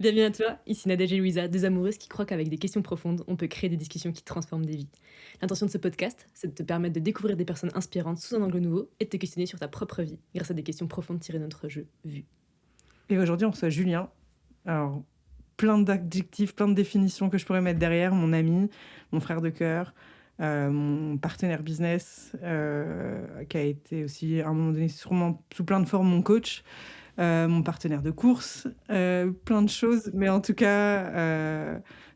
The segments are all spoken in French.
Bienvenue à toi, ici Nadège et Louisa, deux amoureuses qui croient qu'avec des questions profondes, on peut créer des discussions qui transforment des vies. L'intention de ce podcast, c'est de te permettre de découvrir des personnes inspirantes sous un angle nouveau et de te questionner sur ta propre vie grâce à des questions profondes tirées de notre jeu vu. Et aujourd'hui, on reçoit Julien. Alors, plein d'adjectifs, plein de définitions que je pourrais mettre derrière. Mon ami, mon frère de cœur, mon partenaire business, qui a été aussi, à un moment donné, sûrement sous plein de formes, mon coach, mon partenaire de course, plein de choses. Mais en tout cas,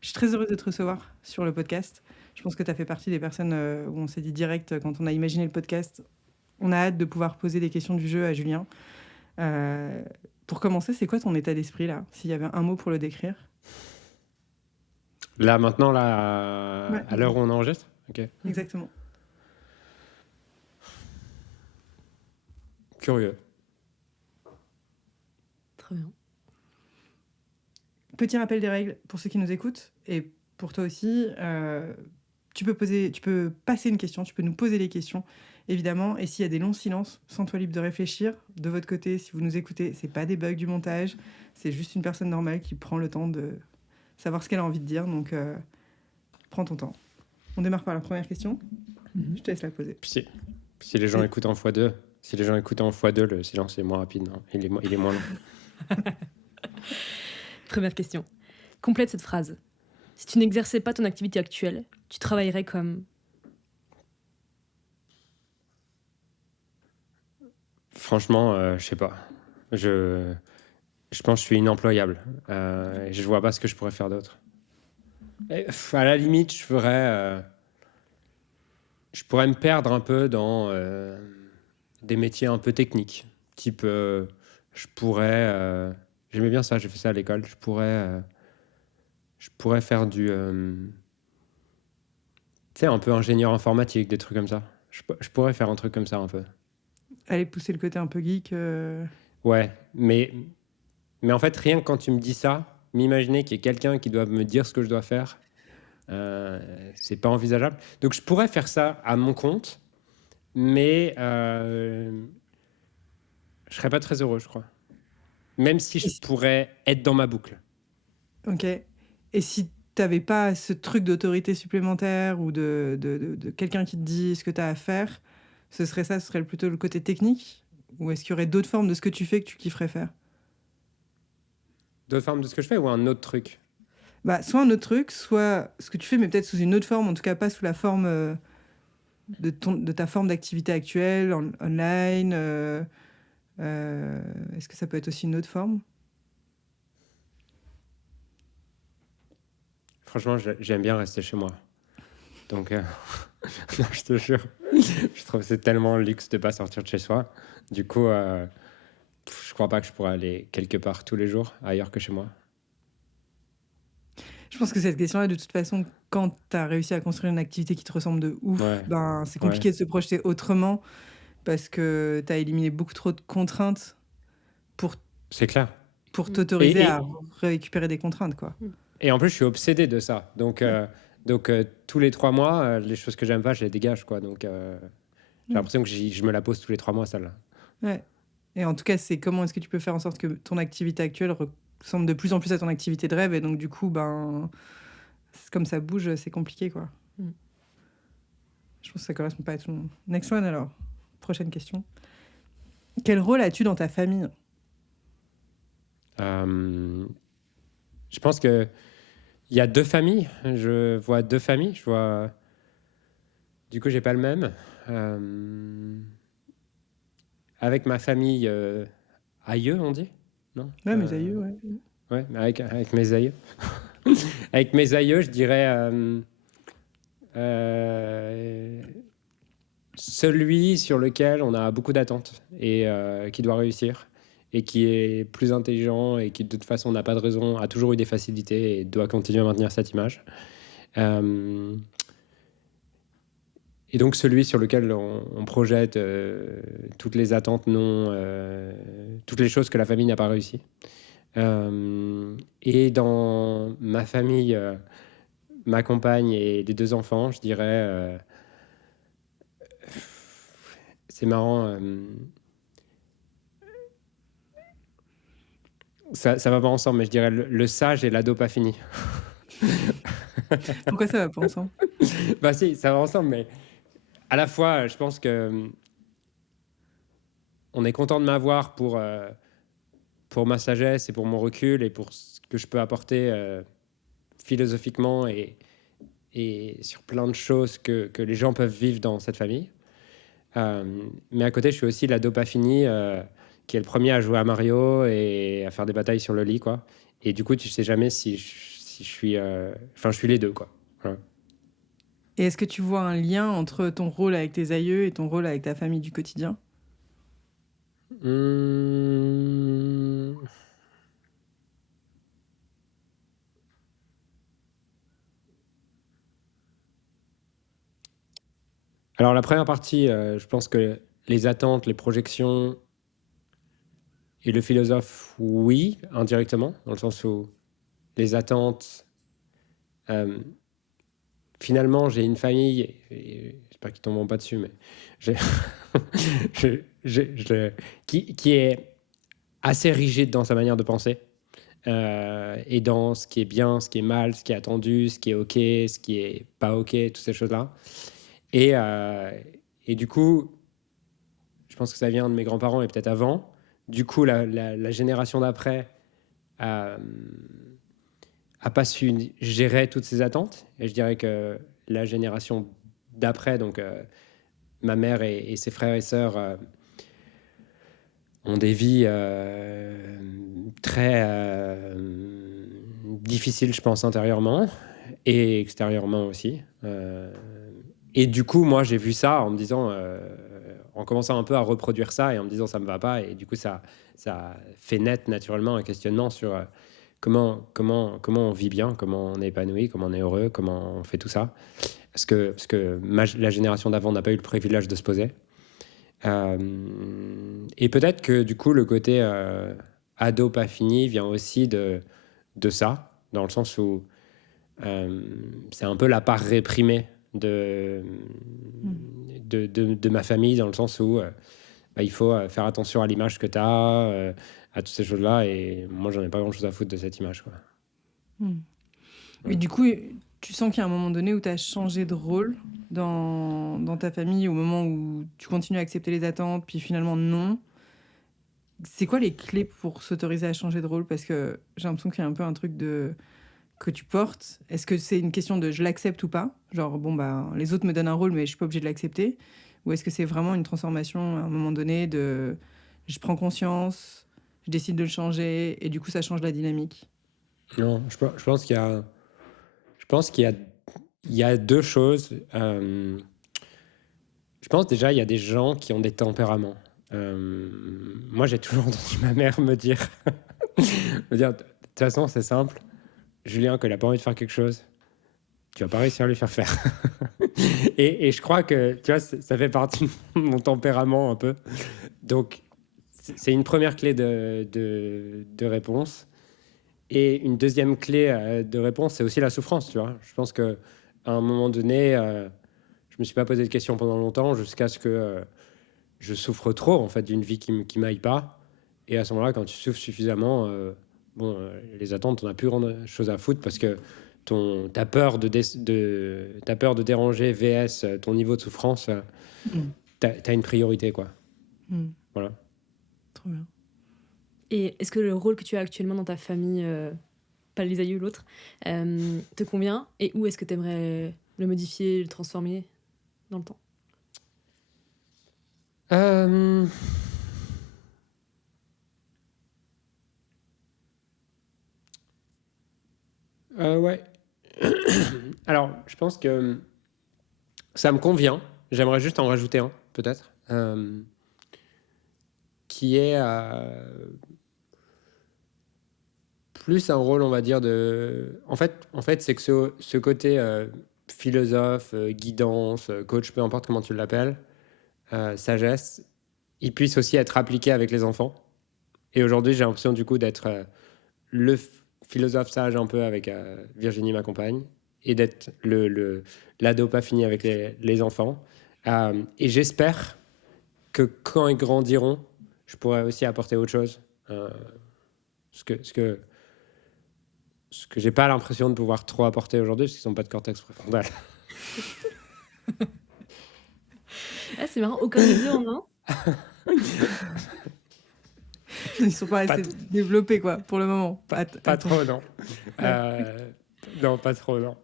je suis très heureuse de te recevoir sur le podcast. Je pense que tu as fait partie des personnes où on s'est dit direct, quand on a imaginé le podcast, on a hâte de pouvoir poser des questions du jeu à Julien. Euh, pour commencer, c'est quoi ton état d'esprit là? S'il y avait un mot pour le décrire? Là, maintenant, là, Ouais, à l'heure où on enregistre? Ok. exactement. Curieux. Trop bien. Petit rappel des règles pour ceux qui nous écoutent et pour toi aussi. Tu peux passer une question, tu peux nous poser les questions, évidemment. Et s'il y a des longs silences, sens-toi libre de réfléchir. De votre côté, si vous nous écoutez, c'est pas des bugs du montage, c'est juste une personne normale qui prend le temps de savoir ce qu'elle a envie de dire. Donc, prends ton temps. On démarre par la première question. Je te laisse la poser. Puis si les gens écoutent en x2, le silence est moins rapide, non? Il est moins long. Première question. Complète cette phrase. Si tu n'exerçais pas ton activité actuelle, tu travaillerais comme... Franchement, je sais pas. Je pense que je suis inemployable. Je vois pas ce que je pourrais faire d'autre. À la limite, je pourrais me perdre un peu dans des métiers un peu techniques. Type, je pourrais... j'aimais bien ça, j'ai fait ça à l'école. Je pourrais faire du... tu sais, un peu ingénieur informatique, des trucs comme ça. Je pourrais faire un truc comme ça un peu. Allez pousser le côté un peu geek. Ouais, mais en fait, rien que quand tu me dis ça, m'imaginer qu'il y ait quelqu'un qui doit me dire ce que je dois faire, c'est pas envisageable. Donc je pourrais faire ça à mon compte, mais je serais pas très heureux, je crois. Même si Et je pourrais être dans ma boucle. Ok. Et si t'avais pas ce truc d'autorité supplémentaire ou de quelqu'un qui te dit ce que tu as à faire, ce serait plutôt le côté technique? Ou est-ce qu'il y aurait d'autres formes de ce que tu fais que tu kifferais faire? D'autres formes de ce que je fais ou un autre truc? Bah, soit un autre truc, soit ce que tu fais, mais peut-être sous une autre forme, en tout cas pas sous la forme de ta forme d'activité actuelle, online. Est-ce que ça peut être aussi une autre forme? Franchement, j'aime bien rester chez moi. Donc, non, je te jure, je trouve que c'est tellement luxe de pas sortir de chez soi. Du coup, je crois pas que je pourrais aller quelque part tous les jours ailleurs que chez moi. Je pense que cette question-là, de toute façon, quand tu as réussi à construire une activité qui te ressemble de ouf, Ouais, ben, c'est ouais, compliqué de se projeter autrement parce que tu as éliminé beaucoup trop de contraintes pour, c'est clair. pour Mm. t'autoriser Et, à et, récupérer des contraintes, quoi. Mm. et en plus, je suis obsédé de ça. Donc tous les 3 mois, les choses que j'aime pas, je les dégage, quoi. Donc, j'ai Mm. l'impression que je me la pose tous les 3 mois, celle-là. Ouais. Et en tout cas, c'est comment est-ce que tu peux faire en sorte que ton activité actuelle ressemble de plus en plus à ton activité de rêve et donc du coup, ben, comme ça bouge, c'est compliqué, quoi. Mm. Je pense que ça correspond pas à tout le monde. Next one, alors. Prochaine question. Quel rôle as-tu dans ta famille? Euh, je pense que il y a 2 familles. Je vois 2 familles. Du coup, j'ai pas le même. Avec ma famille aïeux, on dit? Non? Ouais, mes aïeux, ouais. Ouais, mais avec mes aïeux. Avec mes aïeux, je dirais euh, celui sur lequel on a beaucoup d'attentes et qui doit réussir et qui est plus intelligent et qui de toute façon n'a pas de raison, a toujours eu des facilités et doit continuer à maintenir cette image. Euh, et donc celui sur lequel on projette toutes les attentes non, toutes les choses que la famille n'a pas réussi. Et dans ma famille, ma compagne et les 2 enfants, je dirais, c'est marrant. Ça va pas ensemble, mais je dirais le sage et l'ado pas fini. Pourquoi ça va pas ensemble? Bah si, ça va ensemble, mais à la fois, je pense que on est content de m'avoir pour ma sagesse et pour mon recul et pour ce que je peux apporter philosophiquement et sur plein de choses que les gens peuvent vivre dans cette famille. Mais à côté, je suis aussi l'ado pas fini qui est le premier à jouer à Mario et à faire des batailles sur le lit, quoi. Et du coup, tu sais jamais si je suis... Enfin, je suis les deux, quoi. Voilà. Et est-ce que tu vois un lien entre ton rôle avec tes aïeux et ton rôle avec ta famille du quotidien? Mmh. Alors, la première partie, je pense que les attentes, les projections et le philosophe, oui, indirectement, dans le sens où les attentes... finalement, j'ai une famille, et j'espère qu'ils ne tomberont pas dessus, mais j'ai- qui est assez rigide dans sa manière de penser et dans ce qui est bien, ce qui est mal, ce qui est attendu, ce qui est OK, ce qui est pas OK, toutes ces choses-là. Et, euh, et du coup, je pense que ça vient de mes grands-parents et peut-être avant. Du coup, la génération d'après a pas su gérer toutes ces attentes. Et je dirais que la génération d'après, donc ma mère et ses frères et sœurs, ont des vies très difficiles, je pense, intérieurement et extérieurement aussi. Et du coup, moi, j'ai vu ça en me disant, en commençant un peu à reproduire ça et en me disant ça me va pas. Et du coup, ça fait naître naturellement un questionnement sur comment on vit bien, comment on est épanoui, comment on est heureux, comment on fait tout ça. Parce que la génération d'avant n'a pas eu le privilège de se poser. Et peut-être que du coup, le côté ado pas fini vient aussi de ça, dans le sens où c'est un peu la part réprimée de ma famille, dans le sens où bah, il faut faire attention à l'image que tu as, à toutes ces choses-là. Et moi, j'en ai pas grand-chose à foutre de cette image, quoi. Hmm. Mais Ouais. du coup, tu sens qu'il y a un moment donné où tu as changé de rôle dans ta famille, au moment où tu continues à accepter les attentes, puis finalement non. C'est quoi les clés pour s'autoriser à changer de rôle? Parce que j'ai l'impression qu'il y a un peu un truc que tu portes. Est-ce que c'est une question de je l'accepte ou pas? Genre, bon, bah, les autres me donnent un rôle, mais je suis pas obligée de l'accepter. Ou est-ce que c'est vraiment une transformation à un moment donné de je prends conscience, je décide de le changer, et du coup, ça change la dynamique? Non, je pense je pense il y a deux choses. Je pense déjà, il y a des gens qui ont des tempéraments. Moi, j'ai toujours entendu ma mère me dire, de toute façon, c'est simple. Julien, qu'il n'a pas envie de faire quelque chose, tu vas pas réussir à lui faire faire. Et je crois que, tu vois, ça fait partie de mon tempérament un peu. Donc, c'est une première clé de réponse. Et une deuxième clé de réponse, c'est aussi la souffrance, tu vois. Je pense qu'à un moment donné, je me suis pas posé de questions pendant longtemps jusqu'à ce que je souffre trop, en fait, d'une vie qui m'aille pas. Et à ce moment-là, quand tu souffres suffisamment, les attentes, on n'a plus grand chose à foutre parce que ta peur t'as peur de déranger VS ton niveau de souffrance, Hmm. t'as une priorité, quoi. Hmm. Voilà. Trop bien. Et est-ce que le rôle que tu as actuellement dans ta famille, pas les aïeux, l'autre, te convient? Et où est-ce que tu aimerais le modifier, le transformer dans le temps? Euh, ouais. Alors, je pense que ça me convient. J'aimerais juste en rajouter un, peut-être, qui est plus un rôle, on va dire, de... En fait c'est que ce côté philosophe, guidance, coach, peu importe comment tu l'appelles, sagesse, il puisse aussi être appliqué avec les enfants. Et aujourd'hui, j'ai l'impression du coup d'être philosophe sage un peu avec Virginie, ma compagne, et d'être l'ado pas fini avec les enfants. Et j'espère que quand ils grandiront, je pourrai aussi apporter autre chose ce que j'ai pas l'impression de pouvoir trop apporter aujourd'hui, parce qu'ils n'ont pas de cortex préfrontal. Ah, c'est marrant, aucun des deux en un. Ils sont pas Pas assez t- développés, quoi, pour le moment. Pas trop, non. Non, pas trop, non.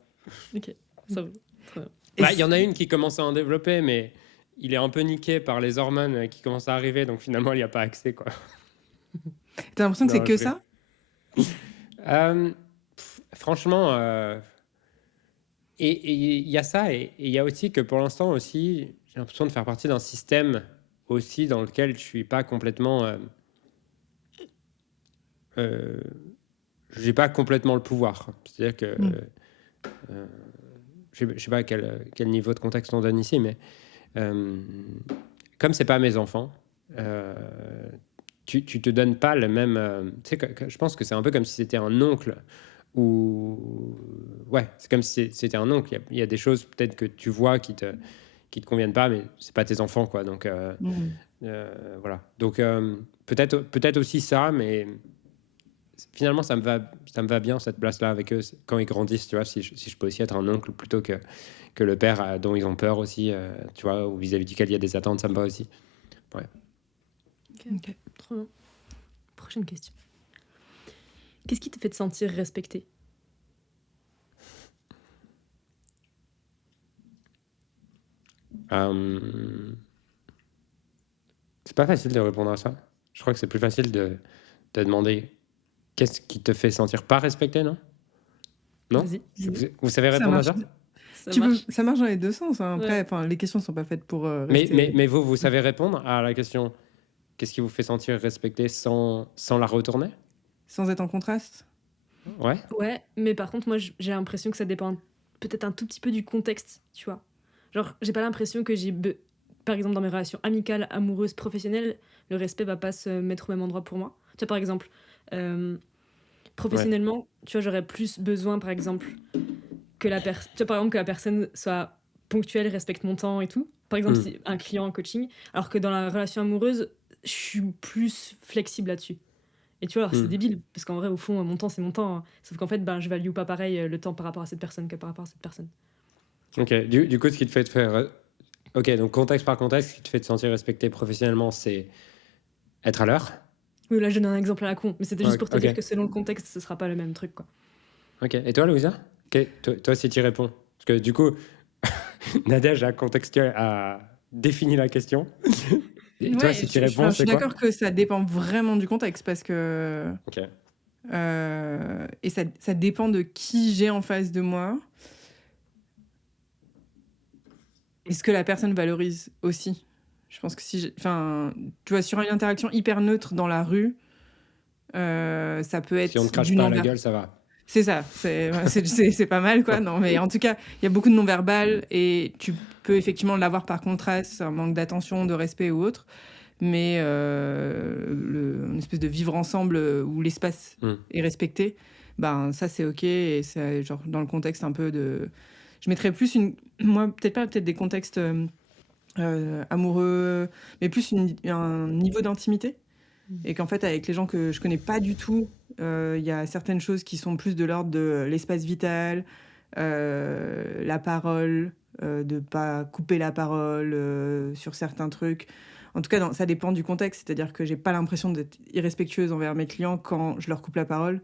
Ok, ça va. Très bien. Et Il y en a une qui commence à en développer, mais il est un peu niqué par les hormones qui commencent à arriver, donc finalement, il n'y a pas accès, quoi. T'as l'impression que c'est Non, que je ça? Franchement, et il y a ça, et il y a aussi que pour l'instant aussi, j'ai l'impression de faire partie d'un système aussi dans lequel je suis pas complètement, j'ai pas complètement le pouvoir. C'est-à-dire que euh, je sais pas quel niveau de contexte on donne ici, mais comme c'est pas mes enfants, tu te donnes pas le même. Tu sais, je pense que c'est un peu comme si c'était un oncle. Ou ouais, c'est comme si c'était un oncle. Il y a des choses peut-être que tu vois qui te conviennent pas, mais c'est pas tes enfants, quoi. Donc voilà. Donc peut-être aussi ça, mais finalement ça me va bien cette place-là avec eux quand ils grandissent, tu vois. Si je peux aussi être un oncle plutôt que le père dont ils ont peur aussi, tu vois, ou vis-à-vis duquel il y a des attentes, ça me va aussi. Ouais. Ok, trop bien. Prochaine question. Qu'est-ce qui te fait te sentir respecté? C'est pas facile de répondre à ça. Je crois que c'est plus facile de demander qu'est-ce qui te fait sentir pas respecté, non? Non? Vas-y, Vous savez ça répondre à marche. ça? ça Tu peux, marche. ça marche dans les deux sens, hein. Après, Ouais. enfin, les questions sont pas faites pour Mais, rester mais vous savez répondre à la question qu'est-ce qui vous fait sentir respecté sans la retourner? sans être en contraste. Ouais. Ouais, mais par contre, moi, j'ai l'impression que ça dépend peut-être un tout petit peu du contexte, tu vois. Genre, j'ai pas l'impression que par exemple, dans mes relations amicales, amoureuses, professionnelles, le respect va pas se mettre au même endroit pour moi. Tu vois, par exemple, professionnellement, tu vois, j'aurais plus besoin, par exemple, que la personne soit ponctuelle, respecte mon temps et tout. Par exemple, Mm. si un client en coaching, alors que dans la relation amoureuse, je suis plus flexible là-dessus. Et tu vois, alors c'est Mm. débile, parce qu'en vrai, au fond, mon temps, c'est mon temps, hein. Sauf qu'en fait, ben, je value pas pareil le temps par rapport à cette personne que par rapport à cette personne. Ok. Du coup, ce qui te fait te faire. Ok, donc contexte par contexte, ce qui te fait te sentir respecté professionnellement, c'est être à l'heure. Oui, là, je donne un exemple à la con, mais c'était juste pour te Ok. dire que selon le contexte, ce sera pas le même truc, quoi. Ok. Et toi, Louisa? Ok. Toi, si tu réponds. Parce que du coup, Nadège a défini la question. Et toi, Ouais, si tu réponds, je suis c'est quoi? d'accord que ça dépend vraiment du contexte parce que. Ok. Et ça dépend de qui j'ai en face de moi. Et ce que la personne valorise aussi. Je pense que enfin, tu vois, sur une interaction hyper neutre dans la rue, ça peut Si on ne être crache du pas à la non-verbal. gueule, ça va. C'est ça, c'est pas mal, quoi. Non, mais en tout cas, il y a beaucoup de non-verbal et tu peux effectivement l'avoir par contraste, un manque d'attention, de respect ou autre. Mais une espèce de vivre ensemble où l'espace Mm. est respecté, ben ça c'est ok. Et c'est genre dans le contexte un peu de. Je mettrais plus moi, peut-être des contextes amoureux, mais plus un niveau d'intimité. Et qu'en fait, avec les gens que je connais pas du tout, il y a certaines choses qui sont plus de l'ordre de l'espace vital, la parole, de pas couper la parole sur certains trucs. En tout cas, ça dépend du contexte, c'est-à-dire que j'ai pas l'impression d'être irrespectueuse envers mes clients quand je leur coupe la parole.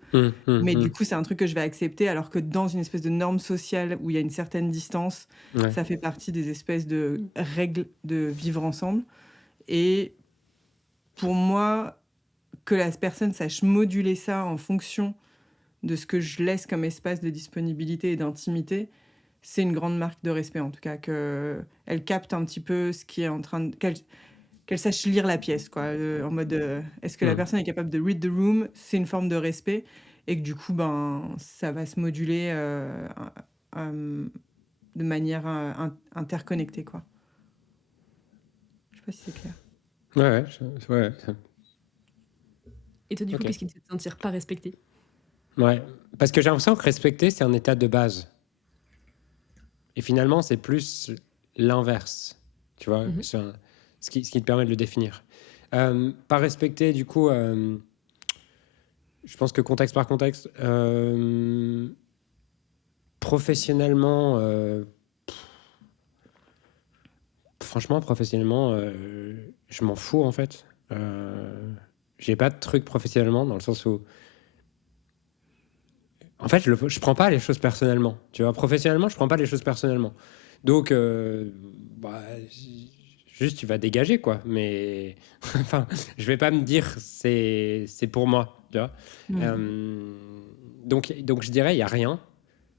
Mais du coup, c'est un truc que je vais accepter, alors que dans une espèce de norme sociale où il y a une certaine distance, Ouais. ça fait partie des espèces de règles de vivre ensemble. Et pour moi, que la personne sache moduler ça en fonction de ce que je laisse comme espace de disponibilité et d'intimité, c'est une grande marque de respect, en tout cas, qu'elle capte un petit peu ce qui est en train de... Qu'elle sache lire la pièce, quoi, en mode est-ce que la personne est capable de read the room, c'est une forme de respect, et que du coup, ben, ça va se moduler de manière interconnectée, quoi. Je sais pas si c'est clair. Ouais. Et toi, du coup, Ok. qu'est-ce qui te fait te sentir pas respecté? Ouais. Parce que j'ai l'impression que respecter, c'est un état de base. Et finalement, c'est plus l'inverse. Tu vois, Mhm. ce qui te permet de le définir. Pas respecter, du coup, Je pense que contexte par contexte, professionnellement, franchement, professionnellement, je m'en fous en fait. J'ai pas de truc professionnellement dans le sens où, en fait, je prends pas les choses personnellement. Tu vois, professionnellement, je prends pas les choses personnellement. Donc, bah, juste tu vas dégager quoi. Mais enfin, je vais pas me dire c'est pour moi. Tu vois. Euh, donc je dirais il y a rien.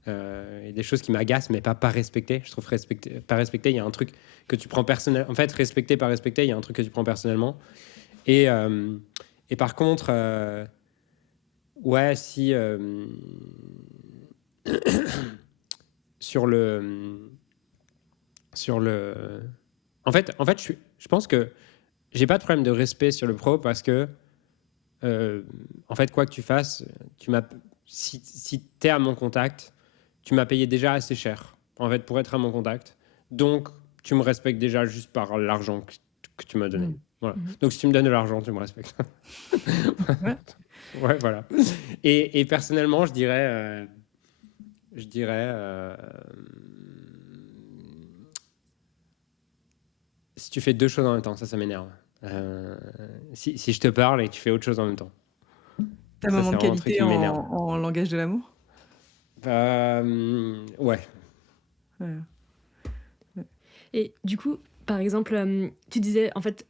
Il y a des choses qui m'agacent, mais pas respectées. Je trouve pas respecté, il y a un truc que tu prends personnel. En fait, respecté, pas respecté, il y a un truc que tu prends personnellement. Et, euh, et par contre, ouais, si sur le, sur le, en fait, je pense que j'ai pas de problème de respect sur le pro parce que, en fait, quoi que tu fasses, si t'es à mon contact, tu m'as payé déjà assez cher, en fait, pour être à mon contact. Donc, tu me respectes déjà juste par l'argent que tu m'as donné. Voilà. Donc, si tu me donnes de l'argent, tu me respectes. Ouais. Ouais, voilà. Et personnellement, je dirais, si tu fais deux choses en même temps, ça m'énerve. Si je te parle et que tu fais autre chose en même temps, T'as un ça moment c'est de vraiment un truc qualité qui m'énerve. en langage de l'amour? Ouais. Ouais. Et du coup, par exemple, tu disais, en fait,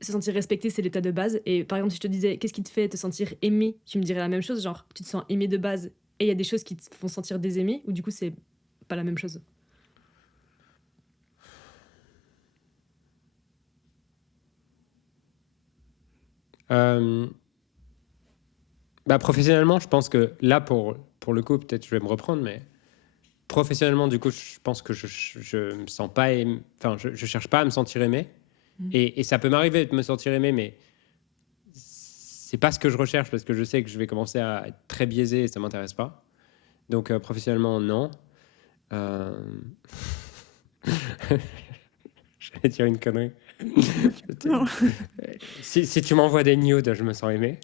se sentir respecté, c'est l'état de base. Et par exemple, si je te disais, qu'est-ce qui te fait te sentir aimé, tu me dirais la même chose, genre, tu te sens aimé de base et il y a des choses qui te font sentir désaimé, ou du coup, c'est pas la même chose. Euh, Bah, professionnellement, je pense que là, pour le coup, peut-être je vais me reprendre, mais professionnellement, du coup, je pense que je me sens pas aimé, enfin, je cherche pas à me sentir aimé. Et ça peut m'arriver de me sentir aimé, mais c'est pas ce que je recherche parce que je sais que je vais commencer à être très biaisé et ça m'intéresse pas. Donc, professionnellement, non. Euh... J'allais dire une connerie. Non. Si tu m'envoies des nudes, je me sens aimé.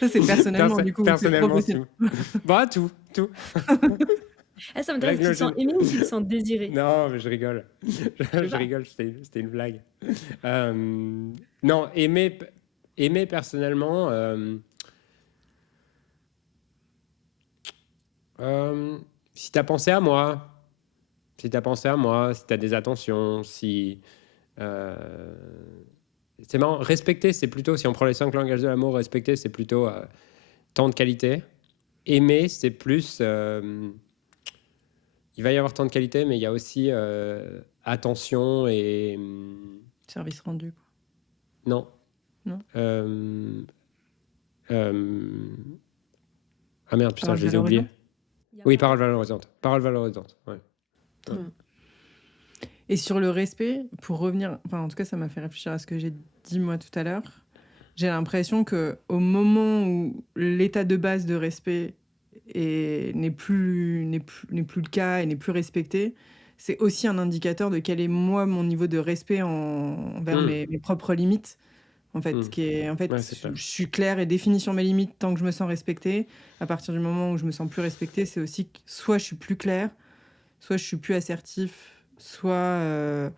Ça, c'est personnellement, du coup, c'est Personnellement, professionnel. Bah, tout. Ah, ça m'intéresse, tu te sens aimé ou tu te sens désiré? Non, mais je rigole. Je rigole, c'était une blague. Non, aimer personnellement, si t'as pensé à moi, si t'as des attentions, si... euh, c'est marrant, respecter, c'est plutôt, si on prend les 5 langages de l'amour, respecter, c'est plutôt temps de qualité. Aimer, c'est plus... il va y avoir temps de qualité, mais il y a aussi attention et... Service rendu, quoi. non. Non. Ah merde, putain, Parole je les ai oubliés. valorisante. Oui, parole valorisante. Parole valorisante, ouais. Trop bien. Et sur le respect, pour revenir, enfin, en tout cas, ça m'a fait réfléchir à ce que j'ai dit moi tout à l'heure. J'ai l'impression que au moment où l'état de base de respect n'est plus le cas et n'est plus respecté, c'est aussi un indicateur de quel est moi mon niveau de respect envers mes propres limites. En fait, qui est, en fait, Ouais, c'est clair. je suis claire et définie sur mes limites tant que je me sens respectée. À partir du moment où je me sens plus respectée, c'est aussi que soit je suis plus claire, soit je suis plus assertif, soit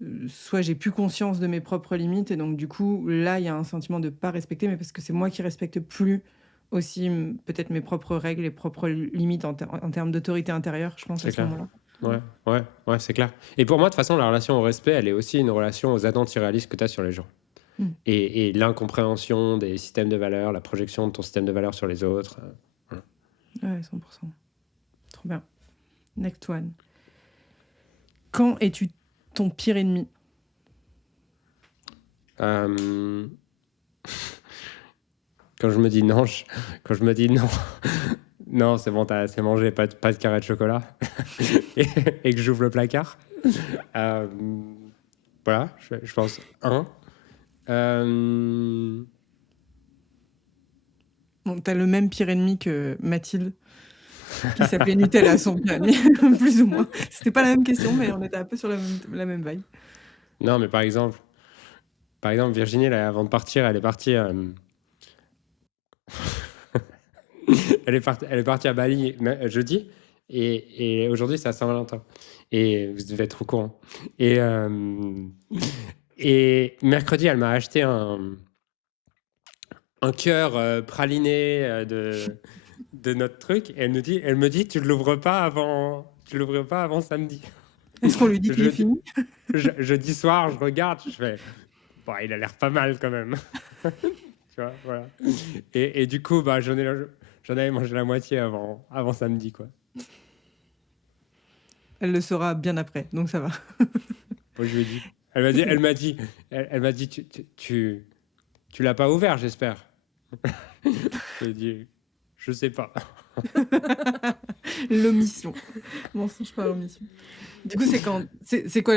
j'ai plus conscience de mes propres limites. Et donc, du coup, là, il y a un sentiment de pas respecter, mais parce que c'est moi qui respecte plus aussi peut-être mes propres règles, les propres limites en termes d'autorité intérieure, je pense, C'est à ce clair. moment-là. Ouais, c'est clair. Et pour moi, de toute façon, la relation au respect, elle est aussi une relation aux attentes irréalistes que tu as sur les gens. Et l'incompréhension des systèmes de valeurs, la projection de ton système de valeurs sur les autres. Ouais, 100%. Trop bien. Next one. Quand es-tu ton pire ennemi? Quand je me dis non, non, c'est bon, t'as assez mangé, pas de carré de chocolat, et que j'ouvre le placard. Voilà, je pense un. Bon, t'as le même pire ennemi que Mathilde, qui s'appelait Nutella, son pire ennemi, plus ou moins. C'était pas la même question, mais on était un peu sur la même vibe. Non, mais par exemple, Virginie, là, avant de partir, elle est partie Elle est partie à Bali jeudi. Et aujourd'hui, c'est à Saint-Valentin. Et vous devez être au courant. Et, et mercredi, elle m'a acheté un cœur praliné de notre truc. Et elle me dit, tu l'ouvres pas avant samedi. Est-ce qu'on lui dit qu'il est Jeudi, fini? jeudi soir, je regarde, je fais, bon, il a l'air pas mal quand même. Tu vois, voilà. Et du coup, bah, j'en avais mangé la moitié avant samedi, quoi. Elle le saura bien après, donc ça va. Moi, je lui ai dit. Elle m'a dit, tu l'as pas ouvert, j'espère. Je lui ai dit, je sais pas. L'omission. Mensonge par omission. Du coup, c'est quoi,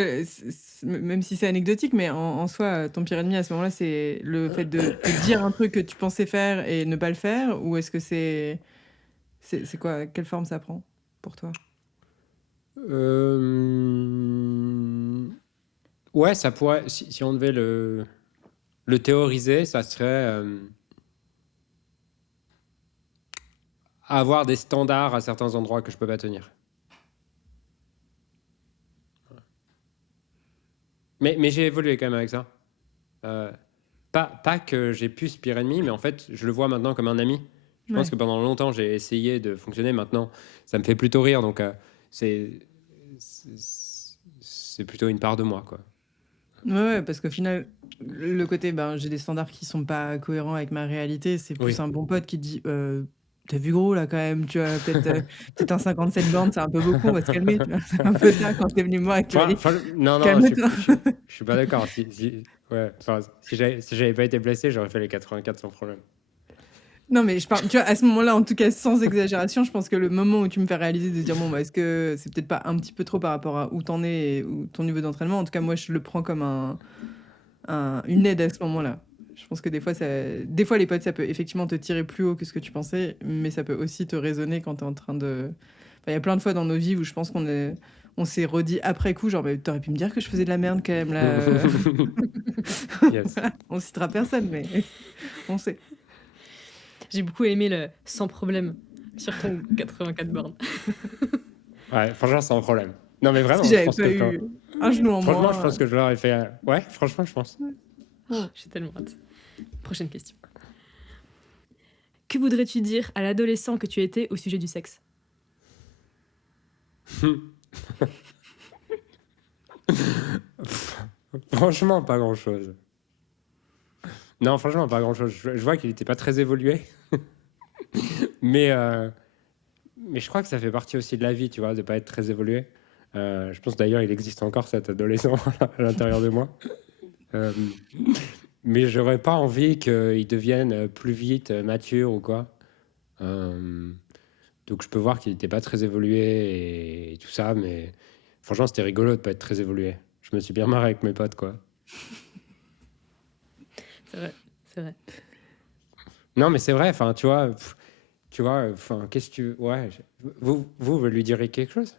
même si c'est anecdotique, mais en soi, ton pire ennemi à ce moment-là, c'est le fait de te dire un truc que tu pensais faire et ne pas le faire, ou est-ce que c'est quoi, quelle forme ça prend pour toi? Ouais, ça pourrait, si on devait le théoriser, ça serait avoir des standards à certains endroits que je peux pas tenir. Mais j'ai évolué quand même avec ça. Euh, pas que j'ai plus ce pire ennemi, mais en fait, je le vois maintenant comme un ami. Je pense Ouais. que pendant longtemps, j'ai essayé de fonctionner. Maintenant, ça me fait plutôt rire. Donc, c'est c'est plutôt une part de moi, quoi. Ouais, parce qu'au final, le côté, ben, j'ai des standards qui sont pas cohérents avec ma réalité, c'est plus Oui. un bon pote qui dit, t'as vu gros là quand même, tu vois, peut-être un 57 bornes, c'est un peu beaucoup, on va se calmer, tu vois. C'est un peu ça quand t'es venu me voir et que tu vas aller, Non, calme-toi. je suis pas d'accord. Ouais, si j'avais pas été blessé, j'aurais fait les 84 sans problème. Non, mais je parle, tu vois, à ce moment-là, en tout cas, sans exagération, je pense que le moment où tu me fais réaliser de dire, bon, bah, est-ce que c'est peut-être pas un petit peu trop par rapport à où t'en es et où ton niveau d'entraînement, en tout cas, moi, je le prends comme une aide à ce moment-là. Je pense que des fois, les potes, ça peut effectivement te tirer plus haut que ce que tu pensais, mais ça peut aussi te raisonner quand t'es en train de. Enfin, il y a plein de fois dans nos vies où je pense on s'est redit après coup, genre, mais t'aurais pu me dire que je faisais de la merde quand même, là. Yes. On citera personne, mais on sait. J'ai beaucoup aimé le sans problème sur ton 84 bornes. Ouais, franchement, sans problème. Non, mais vraiment, Si je j'avais pense pas que eu un genou en franchement, je moins. pense que je l'aurais fait. Ouais, franchement, je pense. J'ai tellement hâte. Prochaine question. Que voudrais-tu dire à l'adolescent que tu étais au sujet du sexe? Franchement, pas grand-chose. Non, franchement, pas grand-chose. Je vois qu'il n'était pas très évolué. mais, mais je crois que ça fait partie aussi de la vie, tu vois, de pas être très évolué. Je pense d'ailleurs il existe encore cet adolescent à l'intérieur de moi. Euh, mais j'aurais pas envie qu'il devienne plus vite mature ou quoi. Euh, donc je peux voir qu'il n'était pas très évolué et tout ça, mais franchement c'était rigolo de pas être très évolué. Je me suis bien marré avec mes potes, quoi. C'est vrai, c'est vrai. Non, mais c'est vrai, enfin, tu vois, enfin, qu'est-ce que tu... Ouais, vous lui direz quelque chose?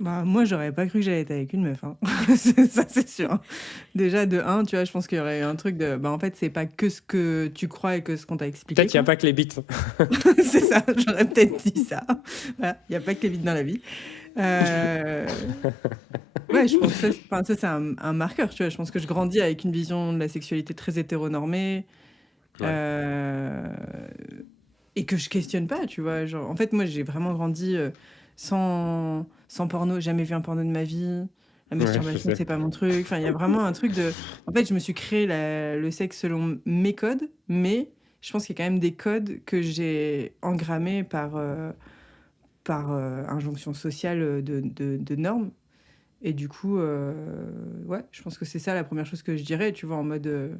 Bah, moi, j'aurais pas cru que j'allais être avec une meuf, hein. Ça, c'est sûr. Déjà, de un, tu vois, je pense qu'il y aurait eu un truc de. Bah, en fait, c'est pas que ce que tu crois et que ce qu'on t'a expliqué, Peut-être qu'il n'y a quoi. pas que les bites. C'est ça, j'aurais peut-être dit ça. Voilà, il n'y a pas que les vides dans la vie. Euh, Ouais, je pense que ça, c'est un marqueur, tu vois. Je pense que je grandis avec une vision de la sexualité très hétéronormée. Ouais. euh, Et que je questionne pas, tu vois. Genre, en fait, moi, j'ai vraiment grandi sans porno, jamais vu un porno de ma vie. La Ouais, je masturbation, sais. c'est pas mon truc. Enfin, il y a vraiment un truc de. En fait, je me suis créé le sexe selon mes codes, mais je pense qu'il y a quand même des codes que j'ai engrammés par injonction sociale de normes. Et du coup, ouais, je pense que c'est ça la première chose que je dirais, tu vois, en mode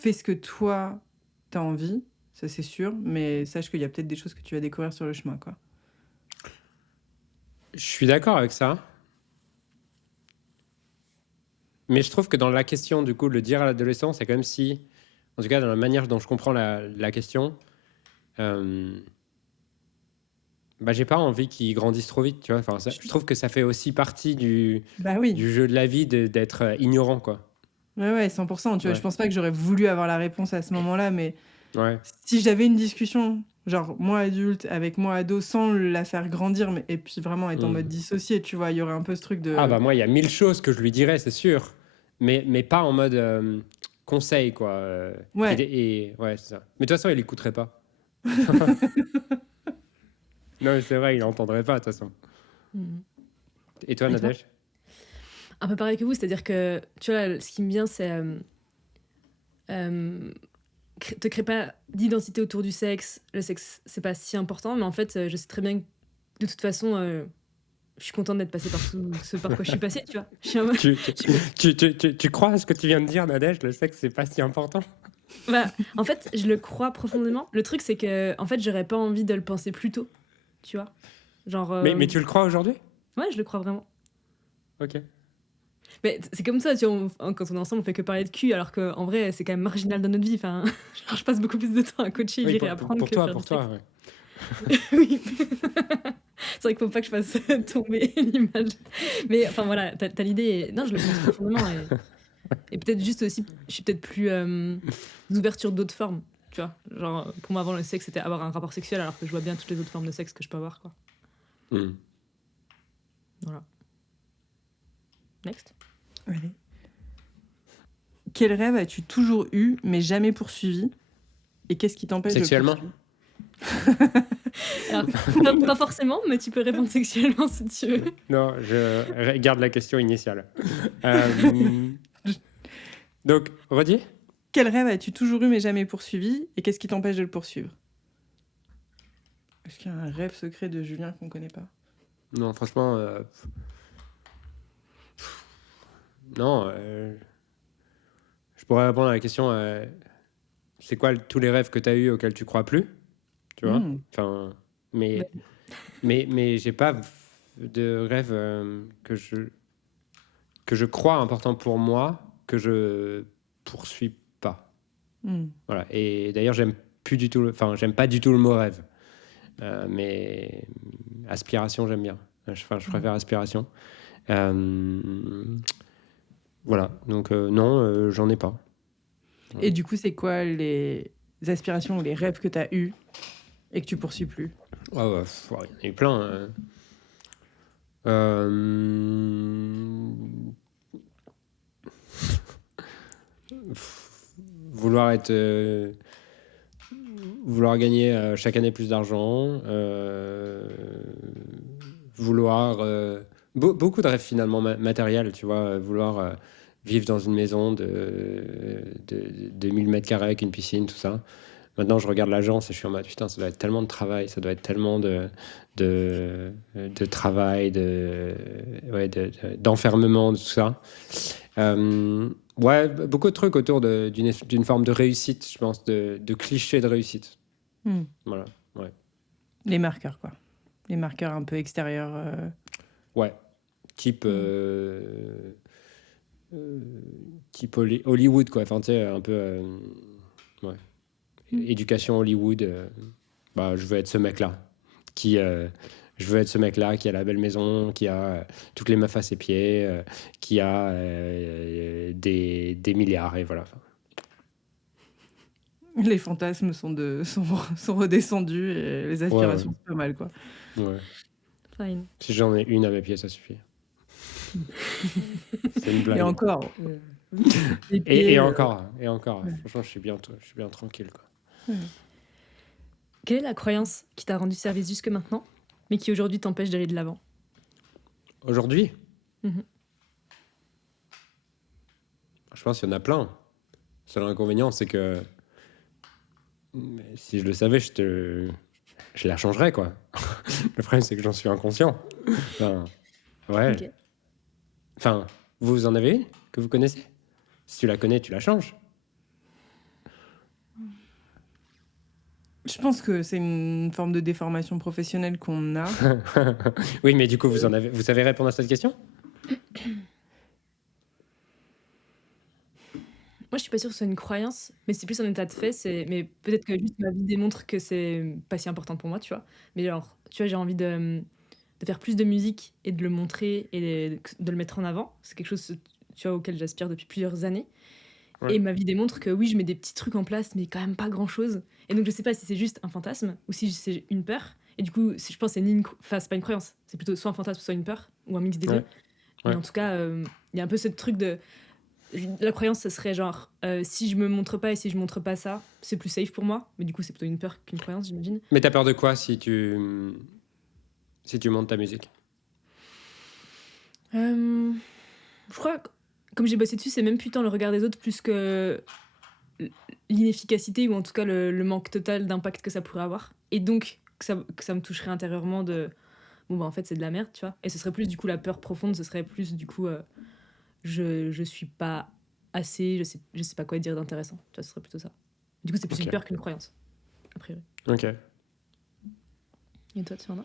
fais ce que toi t'as envie, ça c'est sûr, mais sache qu'il y a peut-être des choses que tu vas découvrir sur le chemin, quoi. Je suis d'accord avec ça. Mais je trouve que dans la question, du coup, le dire à l'adolescent, c'est comme si, en tout cas, dans la manière dont je comprends la question, euh, bah, j'ai pas envie qu'il grandisse trop vite, tu vois. Enfin, je trouve que ça fait aussi partie Bah oui. du jeu de la vie d'être ignorant, quoi. Ouais, 100%. Tu vois, je Ouais, pense pas que j'aurais voulu avoir la réponse à ce moment-là, mais ouais. si j'avais une discussion, genre moi adulte, avec moi ado, sans la faire grandir, et puis vraiment être en mode Hmm. dissocié, tu vois, il y aurait un peu ce truc Ah de... bah moi, il y a 1000 choses que je lui dirais, c'est sûr. Mais pas en mode conseil, quoi. Ouais, Ouais, c'est ça. Mais de toute façon, il écouterait pas. Non, mais c'est vrai, il entendrait pas, de toute façon. Mhm. Et toi, Et toi? Nadège? Un peu pareil que vous, c'est-à-dire que, tu vois, ce qui me vient, c'est euh, te crée pas d'identité autour du sexe. Le sexe, c'est pas si important, mais en fait, je sais très bien que de toute façon, je suis contente d'être passée par tout ce par quoi je suis passée, tu vois. Je suis en mode- Tu, tu, je suis- tu crois à ce que tu viens de dire, Nadège? Le sexe, c'est pas si important. bah, en fait, je le crois profondément. Le truc, c'est que, en fait, j'aurais pas envie de le penser plus tôt, tu vois. Genre, Mais tu le crois aujourd'hui? ouais, je le crois vraiment. Ok. Mais c'est comme ça, tu vois, quand on est ensemble, on fait que parler de cul, alors qu'en vrai, c'est quand même marginal dans notre vie. Enfin, genre, je passe beaucoup plus de temps à coacher et Oui, lire et apprendre que faire du pour sexe. toi, ouais. Oui. C'est vrai qu'il faut pas que je fasse tomber l'image. Mais enfin voilà, t'as l'idée. Non, je le pense profondément. Et peut-être juste aussi, je suis peut-être plus ouverte sur d'autres formes. Tu vois, genre, pour moi, avant, le sexe, c'était avoir un rapport sexuel, alors que je vois bien toutes les autres formes de sexe que je peux avoir, quoi. Hmm. Voilà. Next. allez. Quel rêve as-tu toujours eu, mais jamais poursuivi? Et qu'est-ce qui t'empêche de le Sexuellement? poursuivre? Alors, pas forcément, mais tu peux répondre sexuellement si tu veux. Non, je garde la question initiale. Euh, donc, redis? Quel rêve as-tu toujours eu, mais jamais poursuivi? Et qu'est-ce qui t'empêche de le poursuivre? Est-ce qu'il y a un rêve secret de Julien qu'on connaît pas? Non, franchement, non. Je pourrais répondre à la question, c'est quoi tous les rêves que tu as eus auxquels tu crois plus? Tu vois? Hmm. Enfin, Bah, mais j'ai pas de rêve que je crois important pour moi, que je poursuis pas. Hmm. Voilà. Et d'ailleurs, j'aime plus du tout, j'aime pas du tout le mot rêve. Mais aspiration, j'aime bien. Enfin, je préfère aspiration. Euh, voilà. Donc non, j'en ai pas. Et du coup, c'est quoi les aspirations ou les rêves que tu as eus et que tu poursuis plus? Ah ouais, il y en a eu plein. Euh, vouloir être, vouloir gagner chaque année plus d'argent, vouloir beaucoup de rêves finalement matériels, tu vois, vouloir vivre dans une maison de 1000 mètres carrés avec une piscine, tout ça. Maintenant, je regarde l'agence et je suis en mode putain, ça doit être tellement de travail, ça doit être tellement de travail, d'enfermement, de tout ça. Ouais, beaucoup de trucs autour d'une forme de réussite, je pense, de clichés de réussite. Hmm. Voilà, ouais. Les marqueurs, quoi. Les marqueurs un peu extérieurs. Ouais, type, Hmm. euh, type Hollywood, quoi. Enfin, tu sais, un peu. Ouais. Hmm. Éducation Hollywood. Bah, je veux être ce mec-là. Je veux être ce mec-là qui a la belle maison, qui a toutes les meufs à ses pieds, qui a des milliards, et voilà. Les fantasmes sont redescendus et les Ouais, ouais, aspirations, c'est pas mal, quoi. ouais. fine. Si j'en ai une à mes pieds, ça suffit. C'est une Et blague. encore, les pieds, Et encore, et encore. ouais. Franchement, je suis bien tranquille, quoi. Ouais. Quelle est la croyance qui t'a rendu service jusque maintenant, mais qui aujourd'hui t'empêche d'aller de l'avant? Aujourd'hui, Mhm. je pense qu'il y en a plein. Le seul inconvénient, c'est que si je le savais, je la changerais, quoi. Le problème, c'est que j'en suis inconscient. Enfin, ouais. Ok. Enfin, vous en avez une que vous connaissez? Si tu la connais, tu la changes. Je pense que c'est une forme de déformation professionnelle qu'on a. Oui, mais du coup, vous savez répondre à cette question? Moi, je suis pas sûre que ce soit une croyance, mais c'est plus un état de fait. Mais peut-être que juste ma vie démontre que c'est pas si important pour moi, tu vois. Mais genre, tu vois, j'ai envie de faire plus de musique et de le montrer et de le mettre en avant. C'est quelque chose tu vois, auquel j'aspire depuis plusieurs années. Ouais. Et ma vie démontre que oui, je mets des petits trucs en place, mais quand même pas grand-chose. Et donc, je sais pas si c'est juste un fantasme ou si c'est une peur. Et du coup, je pense que c'est pas une croyance. C'est plutôt soit un fantasme, soit une peur, ou un mix des deux. Ouais. Mais Ouais. en tout cas, il y a un peu ce truc de... La croyance, ce serait genre, si je me montre pas et si je montre pas ça, c'est plus safe pour moi. Mais du coup, c'est plutôt une peur qu'une croyance, j'imagine. Mais t'as peur de quoi si tu montes ta musique? Je crois que, comme j'ai bossé dessus, c'est même plus tant le regard des autres plus que l'inefficacité ou en tout cas le manque total d'impact que ça pourrait avoir. Et donc, que ça me toucherait intérieurement de... Bon, bah en fait, c'est de la merde, tu vois. Et ce serait plus, du coup, la peur profonde, ce serait plus, du coup, je suis pas assez, je sais pas quoi dire d'intéressant. Tu vois, ce serait plutôt ça. Du coup, c'est plus Ok. une peur qu'une croyance, a priori. Ok. Et toi, tu en as?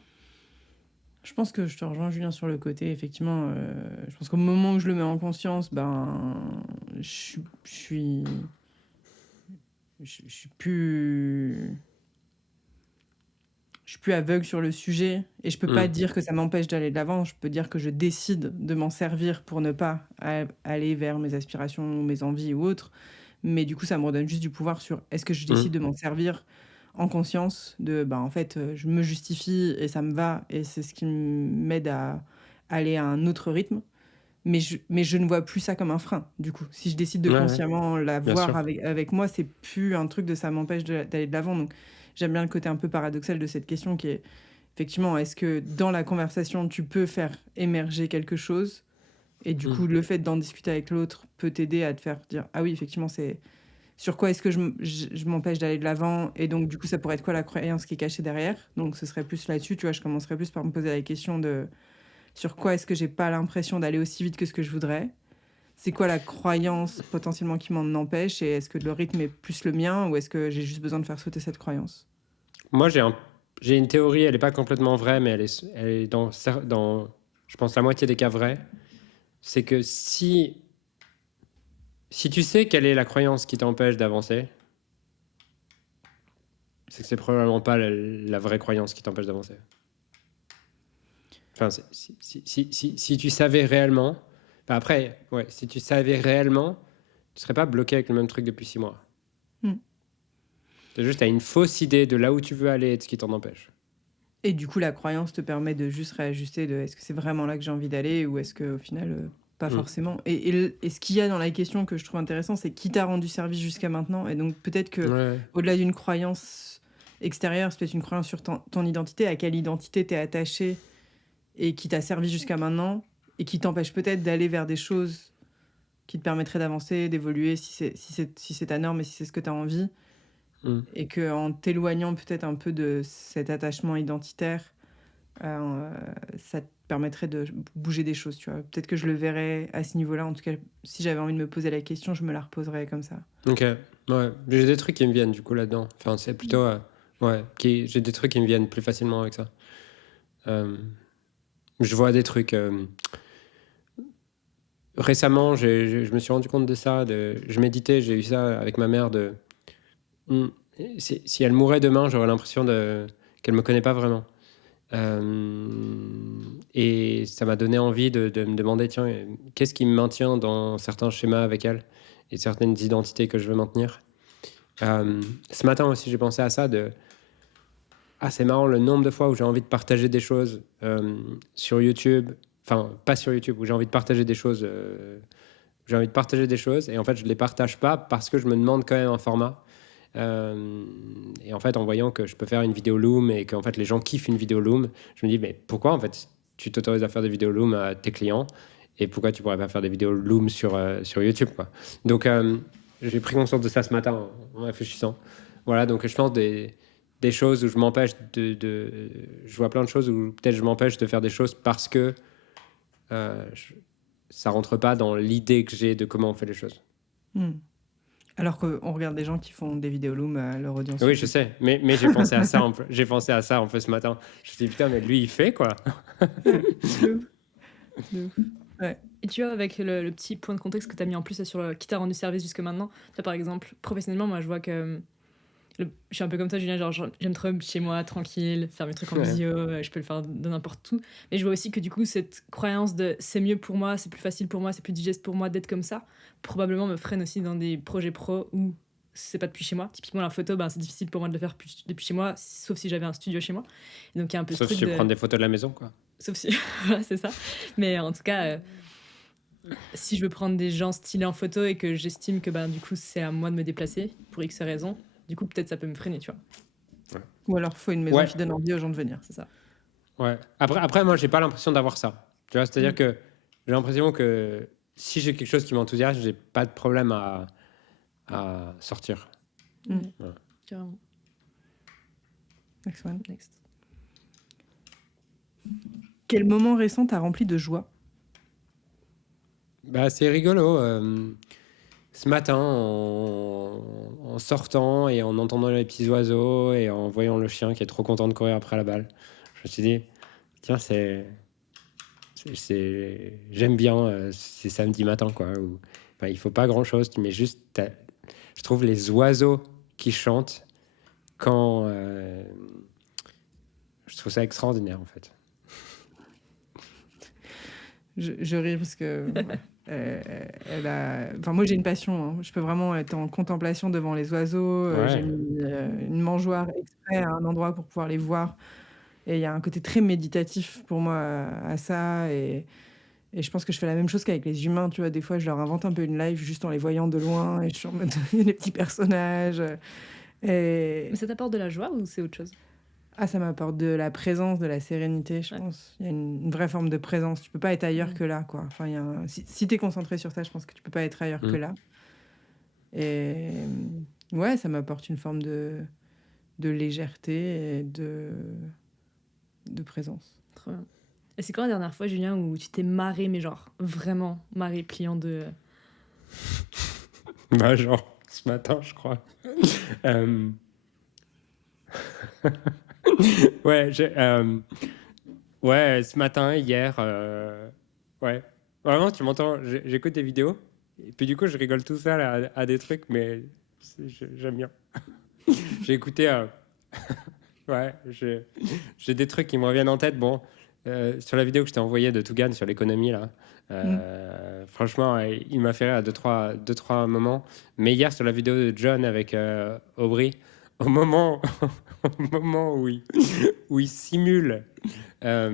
Je pense que je te rejoins, Julien, sur le côté. Effectivement, je pense qu'au moment où je le mets en conscience, je suis plus... Je suis plus aveugle sur le sujet et je peux pas dire que ça m'empêche d'aller de l'avant. Je peux dire que je décide de m'en servir pour ne pas aller vers mes aspirations, mes envies ou autres. Mais du coup, ça me redonne juste du pouvoir sur est-ce que je décide de m'en servir en conscience de, en fait, je me justifie et ça me va et c'est ce qui m'aide à aller à un autre rythme. Mais je ne vois plus ça comme un frein, du coup. Si je décide de Ouais, consciemment la bien voir sûr. avec moi, c'est plus un truc de ça m'empêche d'aller de l'avant. Donc, j'aime bien le côté un peu paradoxal de cette question qui est, effectivement, est-ce que dans la conversation, tu peux faire émerger quelque chose? Et du coup, le fait d'en discuter avec l'autre peut t'aider à te faire dire, ah oui, effectivement, c'est sur quoi est-ce que je m'empêche d'aller de l'avant? Et donc, du coup, ça pourrait être quoi la croyance qui est cachée derrière? Donc, ce serait plus là-dessus, tu vois, je commencerais plus par me poser la question de sur quoi est-ce que j'ai pas l'impression d'aller aussi vite que ce que je voudrais? C'est quoi la croyance potentiellement qui m'en empêche? Et est-ce que le rythme est plus le mien ou est-ce que j'ai juste besoin de faire sauter cette croyance? Moi, j'ai une théorie, elle n'est pas complètement vraie, mais elle est dans, je pense, la moitié des cas vraie. C'est que si tu sais quelle est la croyance qui t'empêche d'avancer, c'est que c'est probablement pas la vraie croyance qui t'empêche d'avancer. Enfin, si tu savais réellement, enfin après, ouais, si tu savais réellement, tu serais pas bloqué avec le même truc depuis 6 mois. Hmm. C'est juste, t'as une fausse idée de là où tu veux aller et de ce qui t'en empêche. Et du coup, la croyance te permet de juste réajuster de est-ce que c'est vraiment là que j'ai envie d'aller ou est-ce qu'au final, pas forcément. Et ce qu'il y a dans la question que je trouve intéressant, c'est qui t'a rendu service jusqu'à maintenant. Et donc, peut-être que Ouais. au-delà d'une croyance extérieure, c'est peut-être une croyance sur ton identité, à quelle identité t'es attaché et qui t'a servi jusqu'à maintenant et qui t'empêche peut-être d'aller vers des choses qui te permettraient d'avancer, d'évoluer si c'est ta norme et si c'est ce que tu as envie. Et qu'en t'éloignant peut-être un peu de cet attachement identitaire, ça te permettrait de bouger des choses, tu vois. Peut-être que je le verrais à ce niveau-là. En tout cas, si j'avais envie de me poser la question, je me la reposerais comme ça. Ok, ouais. J'ai des trucs qui me viennent du coup là-dedans. Enfin, c'est plutôt. Ouais, j'ai des trucs qui me viennent plus facilement avec ça. Je vois des trucs. Récemment, je me suis rendu compte de ça. Je méditais, j'ai eu ça avec ma mère. Si elle mourait demain, j'aurais l'impression qu'elle me connaît pas vraiment. Et ça m'a donné envie de me demander, tiens, qu'est-ce qui me maintient dans certains schémas avec elle et certaines identités que je veux maintenir. Ce matin aussi, j'ai pensé à ça c'est marrant le nombre de fois où j'ai envie de partager des choses sur YouTube, enfin pas sur YouTube, où j'ai envie de partager des choses, et en fait je les partage pas parce que je me demande quand même un format. Et en fait, en voyant que je peux faire une vidéo Loom et qu'en fait les gens kiffent une vidéo Loom, je me dis mais pourquoi en fait tu t'autorises à faire des vidéos Loom à tes clients et pourquoi tu pourrais pas faire des vidéos Loom sur YouTube quoi. Donc j'ai pris conscience de ça ce matin en réfléchissant. Voilà, donc je pense des choses où je m'empêche je vois plein de choses où peut-être je m'empêche de faire des choses parce que ça rentre pas dans l'idée que j'ai de comment on fait les choses. Alors qu'on regarde des gens qui font des vidéos Loom à leur audience. Oui, je sais, mais j'ai pensé à ça un peu. J'ai pensé à ça un peu ce matin. Je me suis dit putain, mais lui il fait quoi. De ouf. Ouais. Et tu vois, avec le petit point de contexte que tu as mis en plus sur qui t'a rendu service jusque maintenant, tu vois, par exemple, professionnellement, moi je vois que Je suis un peu comme toi, Julien, genre, j'aime trop être chez moi, tranquille, faire mes trucs en Ouais. visio, je peux le faire de n'importe où. Mais je vois aussi que du coup, cette croyance de c'est mieux pour moi, c'est plus facile pour moi, c'est plus digeste pour moi d'être comme ça, probablement me freine aussi dans des projets pro où c'est pas depuis chez moi. Typiquement, la photo, ben, c'est difficile pour moi de le faire depuis chez moi, sauf si j'avais un studio chez moi. Et donc, il y a un peu ce Sauf si truc tu de. prends des photos de la maison, quoi. Sauf si. Voilà, c'est ça. Mais en tout cas, si je veux prendre des gens stylés en photo et que j'estime que ben, du coup, c'est à moi de me déplacer pour X raisons, du coup, peut-être ça peut me freiner, tu vois. Ou alors, faut une maison Ouais. qui donne envie aux gens de venir. C'est ça. Ouais. Après, moi, j'ai pas l'impression d'avoir ça. Tu vois, c'est-à-dire Mm. que j'ai l'impression que si j'ai quelque chose qui m'enthousiasme, j'ai pas de problème à sortir. Carrément. Next one. Next. Quel moment récent t'a rempli de joie? Bah, c'est rigolo. Ce matin, en sortant et en entendant les petits oiseaux et en voyant le chien qui est trop content de courir après la balle, je me suis dit, tiens, j'aime bien ces samedis matins, quoi. Où, enfin, il faut pas grand-chose, mais juste, je trouve les oiseaux qui chantent quand... je trouve ça extraordinaire, en fait. Je ris parce que enfin, moi j'ai une passion, hein. Je peux vraiment être en contemplation devant les oiseaux. Ouais. J'ai mis une mangeoire exprès à un endroit pour pouvoir les voir. Et il y a un côté très méditatif pour moi à ça. Et je pense que je fais la même chose qu'avec les humains. Tu vois, des fois je leur invente un peu une life juste en les voyant de loin. Et je suis en mode les petits personnages. Et Mais ça t'apporte de la joie ou c'est autre chose? ça m'apporte de la présence, de la sérénité, je Ouais. pense. Il y a une vraie forme de présence. Tu peux pas être ailleurs Mm. que là, quoi. Enfin, si tu es concentré sur ça, je pense que tu peux pas être ailleurs que là. Et ouais, ça m'apporte une forme de légèreté et de présence. Trop bien. Et c'est quand la dernière fois, Julien, où tu t'es marré, mais genre vraiment marré, pliant de. Bah, genre, ce matin, je crois. Ouais, ouais, ce matin, hier, ouais. Vraiment, tu m'entends, j'écoute des vidéos, et puis du coup, je rigole tout seul à des trucs, mais j'aime bien. J'ai écouté, ouais, j'ai des trucs qui me reviennent en tête. Bon, sur la vidéo que je t'ai envoyée de Tougan sur l'économie, là, franchement, il m'a fait rire à deux, trois moments. Mais hier, sur la vidéo de John avec Aubrey, au moment, au moment où il simule, la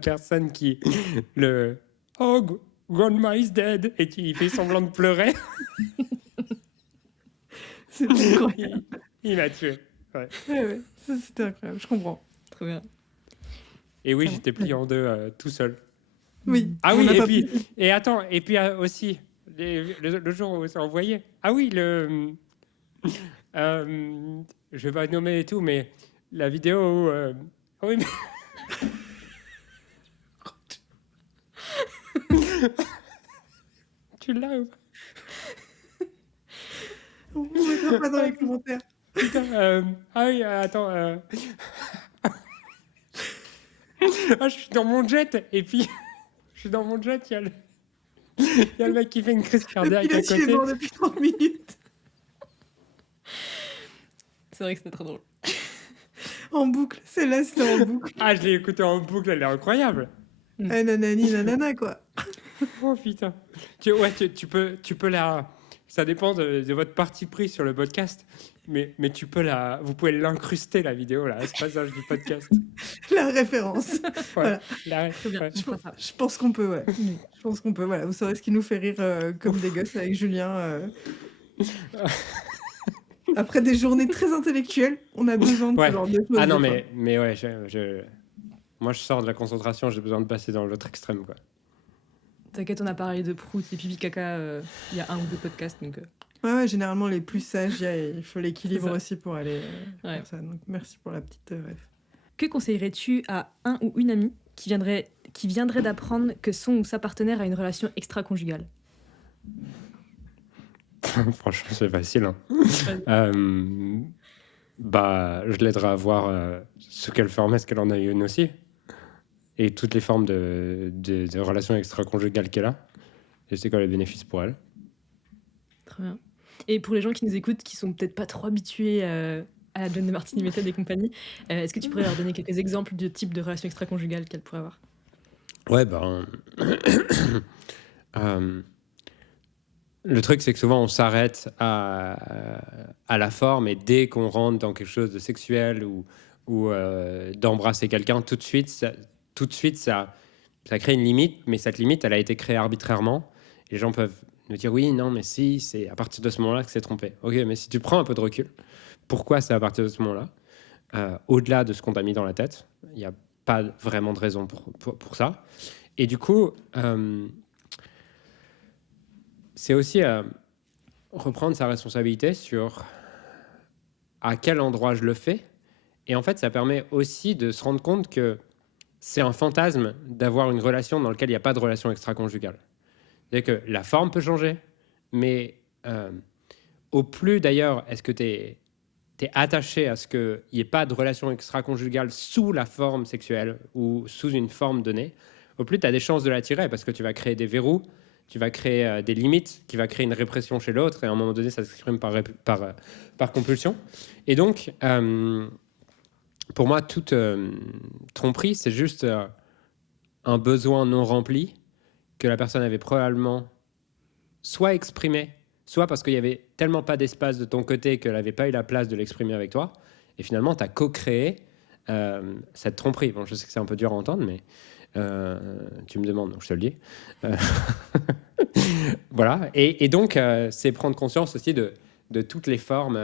personne qui le oh grandma is dead et il fait semblant de pleurer. C'était incroyable. Il m'a tué. Ouais. Ouais, ça, c'était incroyable, je comprends. Trop bien. Et oui, Ah bon. j'étais plié en deux tout seul. Oui. Ah on oui, n'a et pas puis, pu- et attends, et puis aussi, le jour où c'est envoyé. Ah oui, je vais pas nommer et tout, mais la vidéo où. Ah oui, mais. Tu l'as ou pas? On ne mettra pas dans les commentaires. Putain, ah oui, attends. Ah, je suis dans mon jet, et puis. Je suis dans mon jet, il y a le mec qui fait une crise Le cardiaque à pilote, il est côté. mort depuis 30 minutes. C'est vrai que c'était trop drôle. En boucle. Celle-là, c'était en boucle. Ah, je l'ai écouté en boucle, elle est incroyable. Nanani, nanana, quoi. Oh putain. Tu peux la. Ça dépend de votre parti pris sur le podcast, mais vous pouvez l'incruster la vidéo là, à ce passage du podcast. La référence. Ouais, Voilà. Très bien. ouais. On fera ça. Je pense qu'on peut, ouais. Je pense qu'on peut, voilà. Vous saurez ce qui nous fait rire comme des gosses avec Julien. Après des journées très intellectuelles, on a besoin de Ouais. ce genre de choses. Ah non, des fois. mais ouais, moi je sors de la concentration, j'ai besoin de passer dans l'autre extrême quoi. T'inquiète, on a parlé de prout et pipi caca il y a un ou deux podcasts, donc Ouais, généralement, les plus sages, il faut l'équilibre C'est ça. aussi pour aller Ouais. faire ça. Donc, merci pour la petite ref. que conseillerais-tu à un ou une amie qui viendrait d'apprendre que son ou sa partenaire a une relation extra-conjugale? Franchement, c'est facile. Hein. Bah, je l'aiderai à voir ce qu'elle fait en est-ce qu'elle en a une aussi. Et toutes les formes de relations extra-conjugales qu'elle a. Et c'est quoi les bénéfices pour elle. Très bien. Et pour les gens qui nous écoutent, qui sont peut-être pas trop habitués à la John de Martini méthode et compagnie, est-ce que tu pourrais leur donner quelques exemples de type de relation extra-conjugale qu'elles pourraient avoir? Ouais, ben, euh, le truc, c'est que souvent on s'arrête à la forme et dès qu'on rentre dans quelque chose de sexuel ou d'embrasser quelqu'un, tout de suite ça crée une limite, mais cette limite, elle a été créée arbitrairement. Et les gens peuvent nous dire oui, non, mais si, c'est à partir de ce moment-là que c'est trompé. Ok, mais si tu prends un peu de recul, pourquoi c'est à partir de ce moment-là au-delà de ce qu'on t'a mis dans la tête, il n'y a pas vraiment de raison pour ça. Et du coup, c'est aussi reprendre sa responsabilité sur à quel endroit je le fais. Et en fait, ça permet aussi de se rendre compte que c'est un fantasme d'avoir une relation dans laquelle il n'y a pas de relation extra-conjugale. C'est-à-dire que la forme peut changer, mais au plus d'ailleurs, est-ce que tu es attaché à ce qu'il n'y ait pas de relation extra-conjugale sous la forme sexuelle ou sous une forme donnée, au plus tu as des chances de l'attirer parce que tu vas créer des verrous, tu vas créer des limites, qui va créer une répression chez l'autre et à un moment donné, ça s'exprime par compulsion. Et donc, pour moi, toute tromperie, c'est juste un besoin non rempli que la personne avait probablement soit exprimé, soit parce qu'il n'y avait tellement pas d'espace de ton côté qu'elle n'avait pas eu la place de l'exprimer avec toi. Et finalement, tu as co-créé cette tromperie. Bon, je sais que c'est un peu dur à entendre, mais tu me demandes, donc je te le dis. Voilà. Et donc, c'est prendre conscience aussi de toutes les formes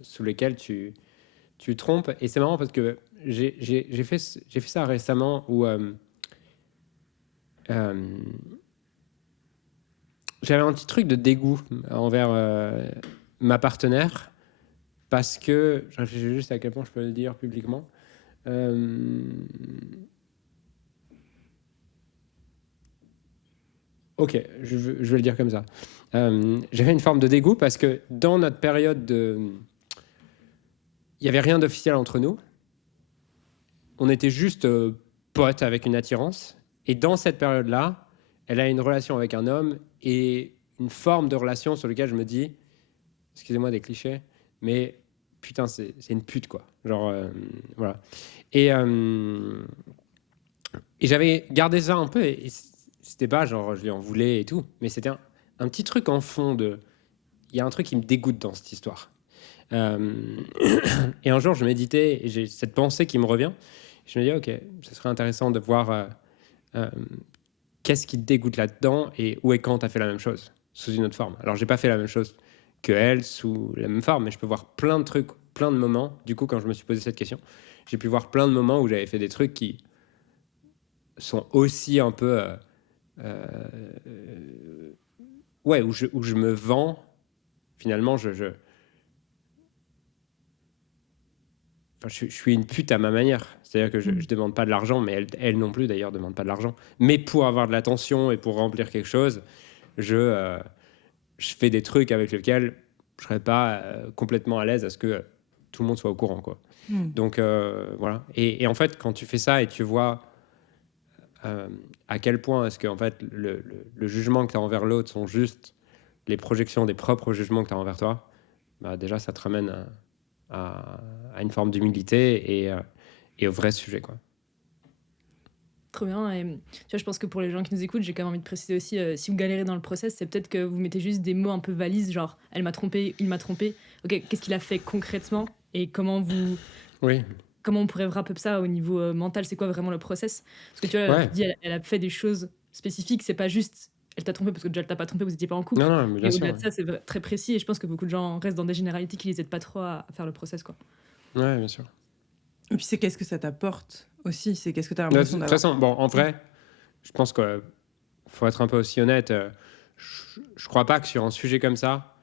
sous lesquelles tu trompes. Et c'est marrant parce que j'ai fait ça récemment où j'avais un petit truc de dégoût envers ma partenaire parce que, je réfléchis juste à quel point je peux le dire publiquement. Ok, je vais le dire comme ça. J'avais une forme de dégoût parce que dans notre période il n'y avait rien d'officiel entre nous. On était juste potes avec une attirance. Et dans cette période-là, elle a une relation avec un homme et une forme de relation sur laquelle je me dis, excusez-moi des clichés, mais putain, c'est une pute, quoi. Genre, voilà. Et j'avais gardé ça un peu, et c'était pas genre, je lui en voulais et tout, mais c'était un petit truc en fond de. Il y a un truc qui me dégoûte dans cette histoire. Et un jour, je méditais et j'ai cette pensée qui me revient. Je me dis, ok, ce serait intéressant de voir qu'est-ce qui te dégoûte là-dedans et où et quand tu as fait la même chose, sous une autre forme. Alors, j'ai pas fait la même chose que elle, sous la même forme, mais je peux voir plein de trucs, plein de moments. Du coup, quand je me suis posé cette question, j'ai pu voir plein de moments où j'avais fait des trucs qui sont aussi un peu... ouais, où je me vends. Finalement, je suis une pute à ma manière. C'est-à-dire que je ne demande pas de l'argent, mais elle non plus, d'ailleurs, ne demande pas de l'argent. Mais pour avoir de l'attention et pour remplir quelque chose, je fais des trucs avec lesquels je ne serais pas complètement à l'aise à ce que tout le monde soit au courant, quoi. Donc, voilà. Et en fait, quand tu fais ça et tu vois à quel point est-ce que en fait, le jugement que tu as envers l'autre sont juste les projections des propres jugements que tu as envers toi, bah, déjà, ça te ramène à une forme d'humilité et au vrai sujet, quoi. Trop bien. Et tu vois, je pense que pour les gens qui nous écoutent, j'ai quand même envie de préciser aussi, si vous galérez dans le process, c'est peut-être que vous mettez juste des mots un peu valises, genre elle m'a trompé, il m'a trompé. Ok, qu'est-ce qu'il a fait concrètement et comment on pourrait wrap up ça au niveau mental, c'est quoi vraiment le process? Parce que tu vois, Ouais. tu dis elle a fait des choses spécifiques, c'est pas juste elle t'a trompé parce que déjà elle t'a pas trompé, vous étiez pas en couple. Non, mais bien Et sûr. au-delà de ça, c'est très précis et je pense que beaucoup de gens restent dans des généralités qui les aident pas trop à faire le process, quoi. Ouais, bien sûr. Et puis c'est qu'est-ce que ça t'apporte aussi, c'est qu'est-ce que tu as De l'impression toute d'avoir. façon, bon, en vrai, je pense qu'il faut être un peu aussi honnête. Je crois pas que sur un sujet comme ça,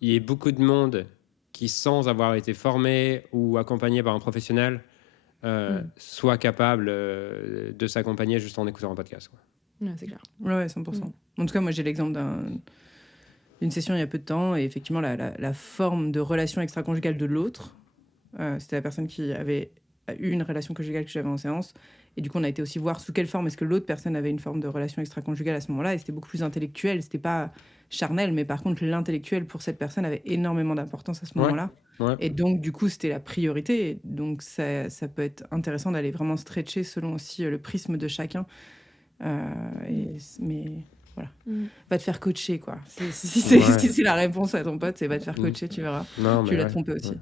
il y ait beaucoup de monde qui, sans avoir été formé ou accompagné par un professionnel, soit capable de s'accompagner juste en écoutant un podcast, quoi. Ouais, c'est clair. Ouais, 100%. En tout cas, moi j'ai l'exemple d'une session il y a peu de temps et effectivement la forme de relation extra-conjugale de l'autre, c'était la personne qui avait eu une relation conjugale que j'avais en séance Et du coup, on a été aussi voir sous quelle forme est-ce que l'autre personne avait une forme de relation extra-conjugale à ce moment-là. Et c'était beaucoup plus intellectuel, c'était pas charnel, mais par contre, l'intellectuel pour cette personne avait énormément d'importance à ce Ouais, moment-là. ouais. Et donc, du coup, c'était la priorité. Et donc, ça peut être intéressant d'aller vraiment stretcher selon aussi le prisme de chacun. Mais voilà, va te faire coacher, quoi. Si c'est la réponse à ton pote, c'est va te faire coacher, tu verras. Non, Tu l'as trompé aussi.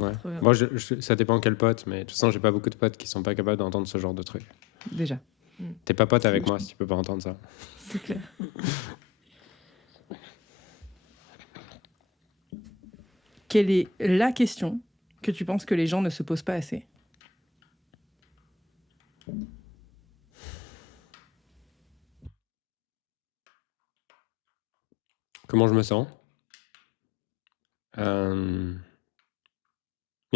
Ouais. Trop bien. Moi, ça dépend quel pote, mais de toute façon, j'ai pas beaucoup de potes qui sont pas capables d'entendre ce genre de truc. Déjà. T'es pas pote avec moi si tu peux pas entendre ça. C'est clair. Quelle est la question que tu penses que les gens ne se posent pas assez? Comment je me sens? Il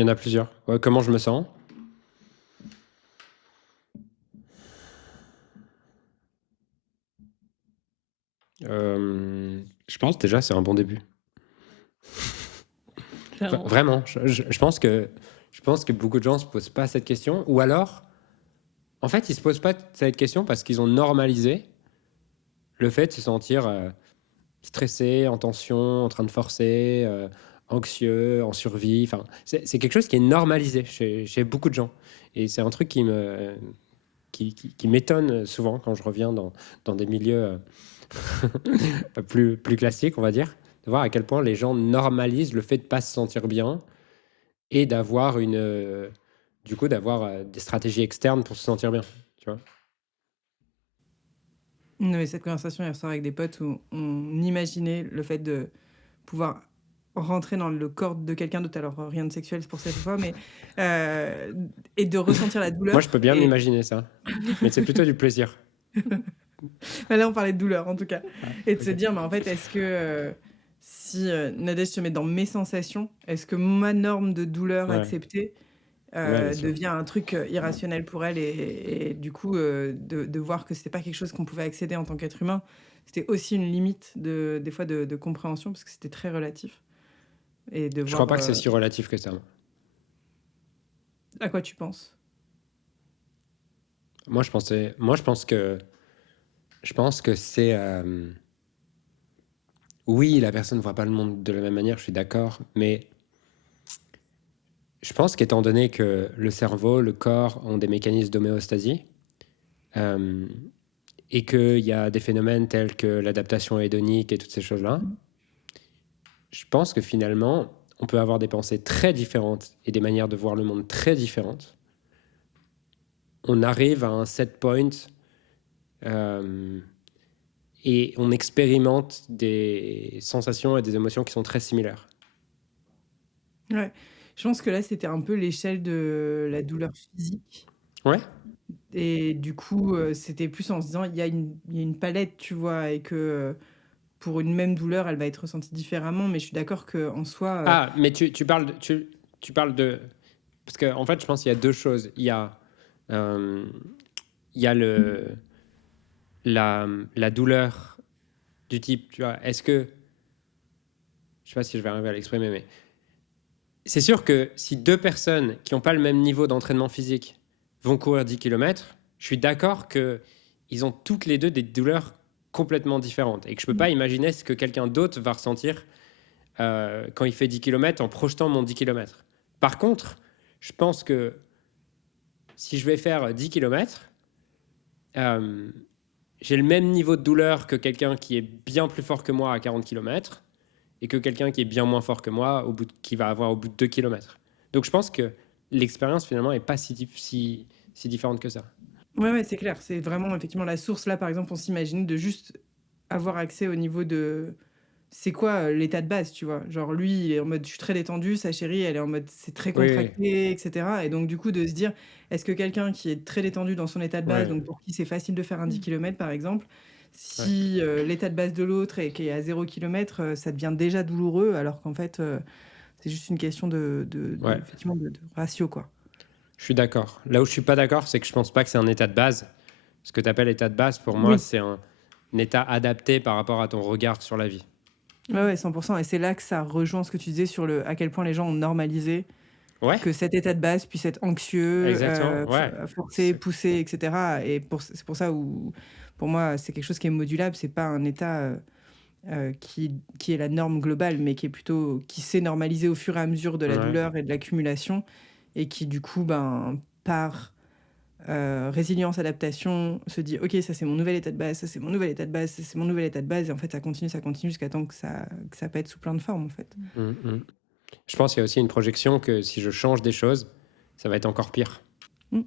y en a plusieurs. Ouais, comment je me sens? Je pense déjà c'est un bon début. Clairement. Vraiment, je pense que beaucoup de gens se posent pas cette question, ou alors, en fait, ils se posent pas cette question parce qu'ils ont normalisé le fait de se sentir stressé, en tension, en train de forcer, anxieux, en survie. Enfin, c'est quelque chose qui est normalisé chez beaucoup de gens, et c'est un truc qui m'étonne souvent quand je reviens dans des milieux plus classiques, on va dire, de voir à quel point les gens normalisent le fait de pas se sentir bien et d'avoir des stratégies externes pour se sentir bien, tu vois. Non, mais cette conversation, elle sort avec des potes où on imaginait le fait de pouvoir rentrer dans le corps de quelqu'un d'autre, alors rien de sexuel pour cette fois, mais et de ressentir la douleur. Moi, je peux bien et... m'imaginer ça, mais c'est plutôt du plaisir. Là, on parlait de douleur, en tout cas. Et de ok. se dire, mais en fait, est-ce que si Nadège se met dans mes sensations, est-ce que ma norme de douleur Ouais. acceptée Ouais, bien sûr. devient un truc irrationnel pour elle et du coup, de voir que c'était pas quelque chose qu'on pouvait accéder en tant qu'être humain, c'était aussi une limite des fois de compréhension parce que c'était très relatif. Et de Je voir crois pas que c'est si relatif que ça. à quoi tu penses. Moi, je pense que c'est oui, la personne ne voit pas le monde de la même manière, je suis d'accord, mais je pense qu'étant donné que le cerveau, le corps ont des mécanismes d'homéostasie, euh, et qu'il y a des phénomènes tels que l'adaptation hédonique et toutes ces choses-là, je pense que finalement, on peut avoir des pensées très différentes et des manières de voir le monde très différentes. On arrive à un set point et on expérimente des sensations et des émotions qui sont très similaires. Ouais. Je pense que là, c'était un peu l'échelle de la douleur physique. Ouais. Et du coup, c'était plus en se disant, il y a une palette, tu vois, et que pour une même douleur, elle va être ressentie différemment. Mais je suis d'accord qu'en soi... Ah, mais tu parles tu parles de... Parce qu'en fait, je pense qu'il y a deux choses. Il y a la douleur du type, tu vois, est-ce que... Je sais pas si je vais arriver à l'exprimer, mais... C'est sûr que si deux personnes qui n'ont pas le même niveau d'entraînement physique vont courir 10 km, je suis d'accord qu'ils ont toutes les deux des douleurs complètement différentes et que je ne peux pas imaginer ce que quelqu'un d'autre va ressentir quand il fait 10 km en projetant mon 10 km. Par contre, je pense que si je vais faire 10 km, j'ai le même niveau de douleur que quelqu'un qui est bien plus fort que moi à 40 km et que quelqu'un qui est bien moins fort que moi qui va avoir au bout de 2 km. Donc je pense que l'expérience finalement n'est pas si différente que ça. Ouais, c'est clair. C'est vraiment effectivement la source. Là, par exemple, on s'imagine de juste avoir accès au niveau de... C'est quoi l'état de base, tu vois? Genre lui, il est en mode: «Je suis très détendu», sa chérie, elle est en mode: «C'est très Oui, oui. contracté» et cetera et donc du coup, de se dire: «Est-ce que quelqu'un qui est très détendu dans son état de base, Ouais. donc pour qui c'est facile de faire un 10 km par exemple, si l'état de base de l'autre est qui est à 0 km, ça devient déjà douloureux alors qu'en fait, c'est juste une question Ouais. effectivement de ratio, quoi». Je suis d'accord. Là où je suis pas d'accord, c'est que je pense pas que c'est un état de base. Ce que tu appelles état de base, pour moi, Oui. c'est un état adapté par rapport à ton regard sur la vie. Ouais, 100 et c'est là que ça rejoint ce que tu disais sur à quel point les gens ont normalisé Ouais, que cet état de base puisse être anxieux, exactement. Ouais. forcé, C'est- poussé, etc. Et c'est pour ça où, pour moi, c'est quelque chose qui est modulable. C'est pas un état qui est la norme globale, mais qui est plutôt qui s'est normalisé au fur et à mesure de la Ouais. douleur et de l'accumulation, et qui du coup, par résilience, adaptation, se dit ok, ça c'est mon nouvel état de base, ça c'est mon nouvel état de base, ça c'est mon nouvel état de base, et en fait ça continue jusqu'à temps que ça pète sous plein de formes en fait. Mm, mm. Je pense qu'il y a aussi une projection que si je change des choses, ça va être encore pire. Hmm.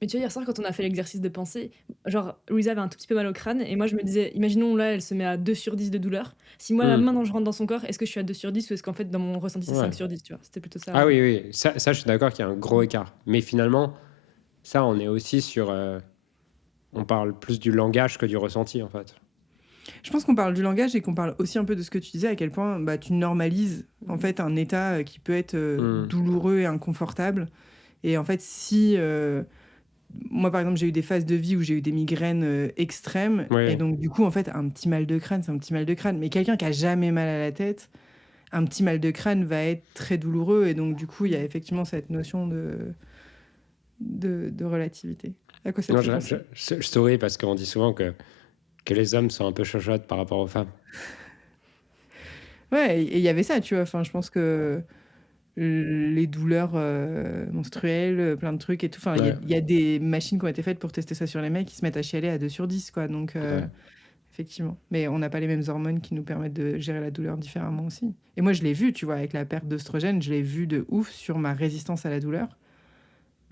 Mais tu vois, hier soir, quand on a fait l'exercice de pensée, genre, Louisa avait un tout petit peu mal au crâne, et moi, je me disais, imaginons, là, elle se met à 2 sur 10 de douleur. Si moi, là, Mm. maintenant, je rentre dans son corps, est-ce que je suis à 2 sur 10 ou est-ce qu'en fait, dans mon ressenti, c'est Ouais. 5 sur 10, tu vois? C'était plutôt ça. Ah oui, oui, ça je suis d'accord qu'il y a un gros écart. Mais finalement, ça, on est aussi sur... on parle plus du langage que du ressenti, en fait. Je pense qu'on parle du langage et qu'on parle aussi un peu de ce que tu disais, à quel point tu normalises en fait un état qui peut être Mm. douloureux et inconfortable. Et en fait, si moi par exemple j'ai eu des phases de vie où j'ai eu des migraines extrêmes, Oui, et donc du coup en fait un petit mal de crâne, c'est un petit mal de crâne. Mais quelqu'un qui a jamais mal à la tête, un petit mal de crâne va être très douloureux, et donc du coup il y a effectivement cette notion de relativité. À quoi ça te non, fait penser? je souris parce qu'on dit souvent que les hommes sont un peu chochottes par rapport aux femmes. Ouais, et il y avait ça, tu vois. Enfin, je pense que les douleurs menstruelles, plein de trucs et tout. Enfin, Ouais, il y a des machines qui ont été faites pour tester ça sur les mecs qui se mettent à chialer à 2 sur 10, quoi. Donc, ouais. effectivement. Mais on n'a pas les mêmes hormones qui nous permettent de gérer la douleur différemment aussi. Et moi, je l'ai vu, tu vois, avec la perte d'œstrogène, je l'ai vu de ouf sur ma résistance à la douleur,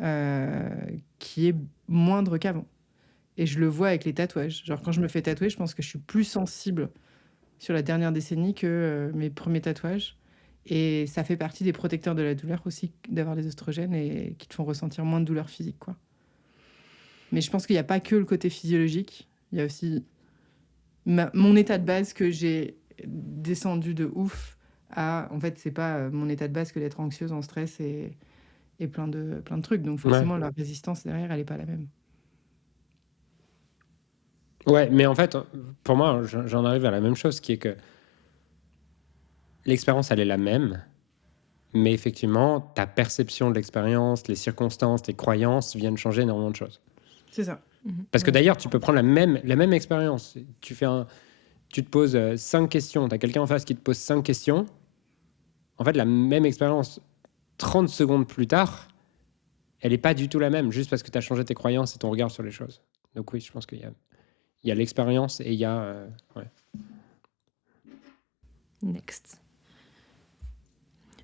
euh, qui est moindre qu'avant. Et je le vois avec les tatouages. Genre, quand je me fais tatouer, je pense que je suis plus sensible sur la dernière décennie que mes premiers tatouages. Et ça fait partie des protecteurs de la douleur aussi, d'avoir les oestrogènes, et qui te font ressentir moins de douleur physique, quoi. Mais je pense qu'il n'y a pas que le côté physiologique. Il y a aussi mon état de base que j'ai descendu de ouf à... En fait, c'est pas mon état de base que d'être anxieuse, en stress et plein de trucs. Donc Ouais. forcément, la résistance derrière, elle n'est pas la même. Ouais, mais en fait, pour moi, j'en arrive à la même chose, qui est que l'expérience, elle est la même, mais effectivement, ta perception de l'expérience, les circonstances, tes croyances viennent changer énormément de choses. C'est ça. Parce que Ouais. d'ailleurs, tu peux prendre la même expérience. Tu te poses 5 questions, tu as quelqu'un en face qui te pose 5 questions. En fait, la même expérience, 30 secondes plus tard, elle n'est pas du tout la même, juste parce que tu as changé tes croyances et ton regard sur les choses. Donc oui, je pense qu'il y a l'expérience et il y a... ouais. Next.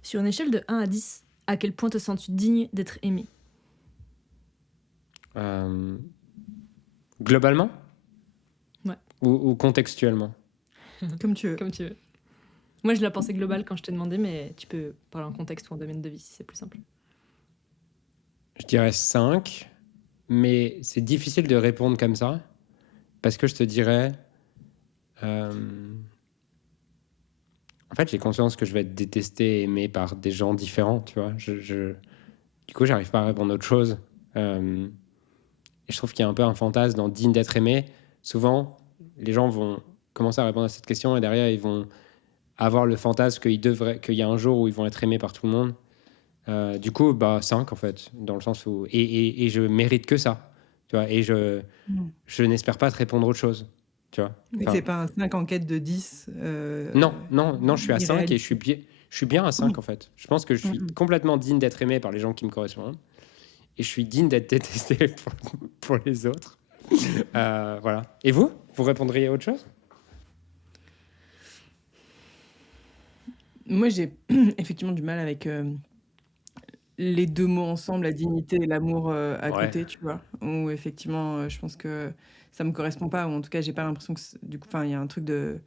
Sur une échelle de 1 à 10, à quel point te sens-tu digne d'être aimé? Globalement? Ouais. Ou contextuellement? Comme tu veux. Comme tu veux. Moi, je la pensais globale quand je t'ai demandé, mais tu peux parler en contexte ou en domaine de vie si c'est plus simple. Je dirais 5, mais c'est difficile de répondre comme ça, parce que je te dirais... en fait, j'ai conscience que je vais être détesté et aimé par des gens différents, tu vois. Du coup, j'arrive pas à répondre à autre chose. Et je trouve qu'il y a un peu un fantasme dans digne d'être aimé. Souvent, les gens vont commencer à répondre à cette question et derrière, ils vont avoir le fantasme qu'il y a un jour où ils vont être aimés par tout le monde. Du coup, 5 en fait, dans le sens où... Et je mérite que ça, tu vois. Et je n'espère pas te répondre autre chose, tu vois. Mais Enfin, c'est pas un 5 en quête de 10. non, je suis à 5 et irréaliste. je suis bien à 5 en fait. Je pense que je suis Mm. complètement digne d'être aimé par les gens qui me correspondent et je suis digne d'être détesté pour les autres. Voilà. Et vous répondriez à autre chose? Moi, j'ai effectivement du mal avec les deux mots ensemble, la dignité et l'amour à Ouais. côté, tu vois. Où effectivement, je pense que ça me correspond pas, ou en tout cas, j'ai pas l'impression que du coup, enfin, il y a un truc de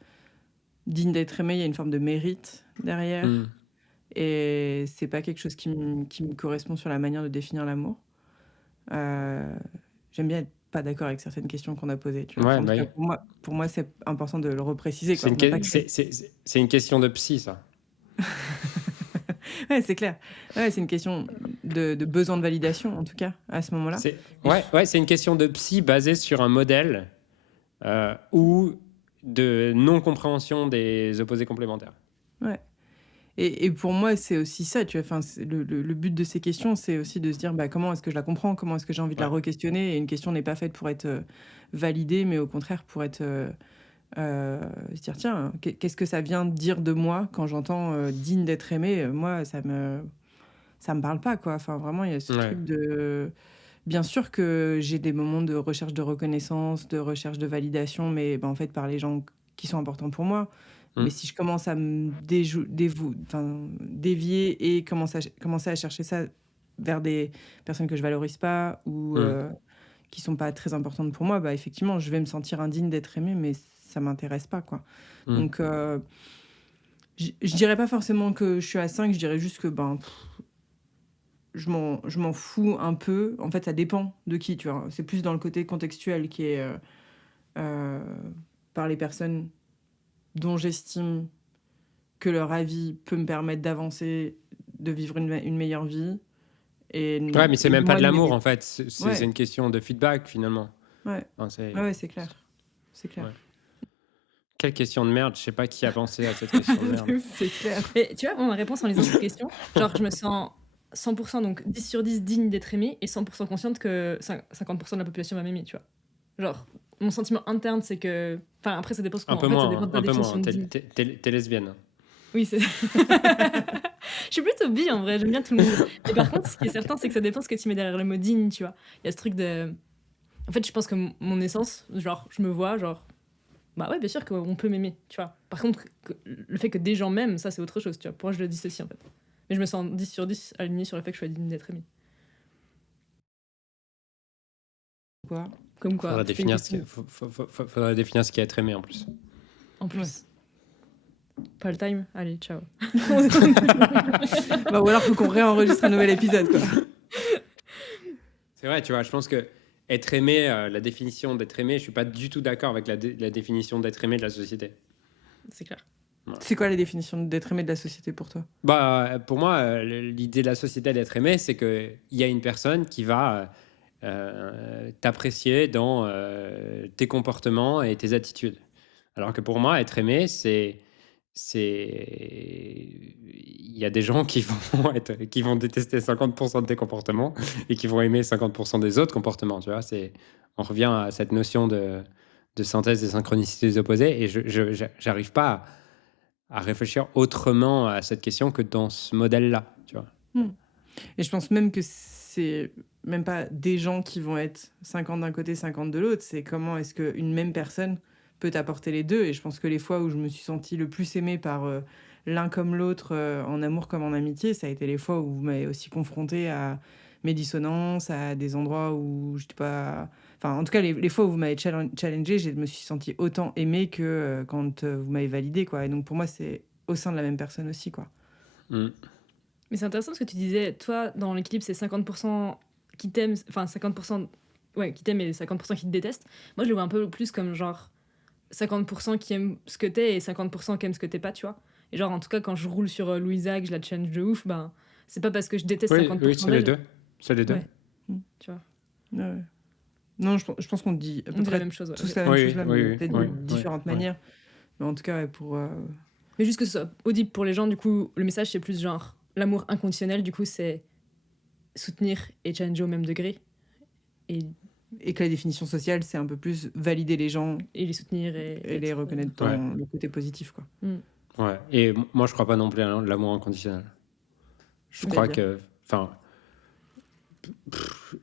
digne d'être aimé, il y a une forme de mérite derrière. Mm. Et c'est pas quelque chose qui me correspond sur la manière de définir l'amour. J'aime bien être pas d'accord avec certaines questions qu'on a posées, tu vois. Ouais, Enfin, en tout cas, pour moi, c'est important de le repréciser, c'est quoi. une, On n'a pas que- créé. c'est une question de psy, ça. Ouais, c'est clair. Ouais, c'est une question de besoin de validation, en tout cas, à ce moment-là. Et C'est une question de psy basée sur un modèle ou de non-compréhension des opposés complémentaires. ouais. Et pour moi, c'est aussi ça, tu vois. Enfin, le but de ces questions, c'est aussi de se dire comment est-ce que je la comprends, comment est-ce que j'ai envie de la Ouais. re-questionner. Et une question n'est pas faite pour être validée, mais au contraire pour être se dire tiens, qu'est-ce que ça vient dire de moi quand j'entends digne d'être aimé. Moi, ça me parle pas, quoi. Enfin, vraiment, il y a ce Ouais. truc de. Bien sûr que j'ai des moments de recherche de reconnaissance, de recherche de validation, mais en fait, par les gens qui sont importants pour moi. Mm. Mais si je commence à me dévier et commencer à chercher ça vers des personnes que je valorise pas ou qui sont pas très importantes pour moi, effectivement, je vais me sentir indigne d'être aimée, mais ça m'intéresse pas, quoi. Donc, je dirais pas forcément que je suis à 5, je dirais juste que je m'en fous un peu. En fait, ça dépend de qui, tu vois. C'est plus dans le côté contextuel qui est par les personnes dont j'estime que leur avis peut me permettre d'avancer, de vivre une meilleure vie. Ouais, mais c'est Et même pas moi, de l'amour, en fait. Ouais. C'est une question de feedback, finalement. Ouais, Enfin, ouais, c'est clair. C'est clair. Ouais. Quelle question de merde. Je sais pas qui a pensé à cette question de merde. C'est clair. Mais tu vois, moi, ma réponse en lisant cette question, genre, je me sens 100%, donc 10 sur 10 digne d'être aimée et 100% consciente que 50% de la population va m'aimer, tu vois. Genre, mon sentiment interne, c'est que. Enfin, après, ça dépend Un peu ça moins, dépend de ta un peu définition moins. de digne. T'es lesbienne. Oui, c'est. Je suis plutôt bi en vrai, j'aime bien tout le monde. Mais par contre, ce qui est certain, c'est que ça dépend ce que tu mets derrière le mot digne, tu vois. Il y a ce truc de. En fait, je pense que mon essence, genre, je me vois, genre. Bah ouais, bien sûr qu'on peut m'aimer, tu vois. Par contre, le fait que des gens m'aiment, ça, c'est autre chose, tu vois. Pour moi, je le dissocie, en fait. Mais je me sens 10 sur 10 alignée sur le fait que je sois digne d'être aimée. Quoi Comme quoi, Faudrait c'était une définir, ce question faudrait définir ce qu'est être aimé, en plus. en plus. Pas le time. Allez, ciao. Ou alors, faut qu'on réenregistre un nouvel épisode, quoi. C'est vrai, tu vois, je pense que être aimé, la définition d'être aimé, je suis pas du tout d'accord avec la définition d'être aimé de la société. C'est clair. C'est quoi la définition d'être aimé de la société pour toi? Pour moi, l'idée de la société d'être aimé, c'est qu'il y a une personne qui va t'apprécier dans tes comportements et tes attitudes. Alors que pour moi, être aimé, il y a des gens qui vont détester 50% de tes comportements et qui vont aimer 50% des autres comportements. Tu vois, on revient à cette notion de synthèse des synchronicités des opposés, et je n'arrive pas à réfléchir autrement à cette question que dans ce modèle-là. Tu vois. Et je pense même que c'est même pas des gens qui vont être 50 d'un côté, 50 de l'autre. C'est comment est-ce qu'une même personne peut apporter les deux. Et je pense que les fois où je me suis sentie le plus aimée par l'un comme l'autre, en amour comme en amitié, ça a été les fois où vous m'avez aussi confrontée à mes dissonances, à des endroits où je n'étais pas... Enfin, en tout cas, les fois où vous m'avez challengée, je me suis sentie autant aimée que quand vous m'avez validée, quoi. Et donc, pour moi, c'est au sein de la même personne aussi, quoi. Mais c'est intéressant ce que tu disais. Toi, dans l'équilibre, c'est 50% qui t'aiment, enfin 50% qui t'aiment et 50% qui te détestent. Moi, je le vois un peu plus comme genre 50% qui aiment ce que t'es et 50% qui aiment ce que t'es pas, tu vois. Et genre, en tout cas, quand je roule sur Louisa, que je la challenge de ouf, ben, c'est pas parce que je déteste 50% Oui, c'est les d'elle. deux. C'est les deux. Ouais. Tu vois. Ouais. Non, je pense qu'on dit à peu On dit la près même chose. Ouais. tous la même chose là, mais peut-être de oui, différentes oui. manières. Mais en tout cas, pour... Mais juste que ce soit audible pour les gens, du coup, le message, c'est plus genre l'amour inconditionnel, du coup, c'est soutenir et challenger au même degré. Et que la définition sociale, c'est un peu plus valider les gens et les soutenir et les reconnaître dans le côté positif, quoi. Ouais. Et moi, je crois pas non plus à l'amour inconditionnel. Je crois que... Enfin...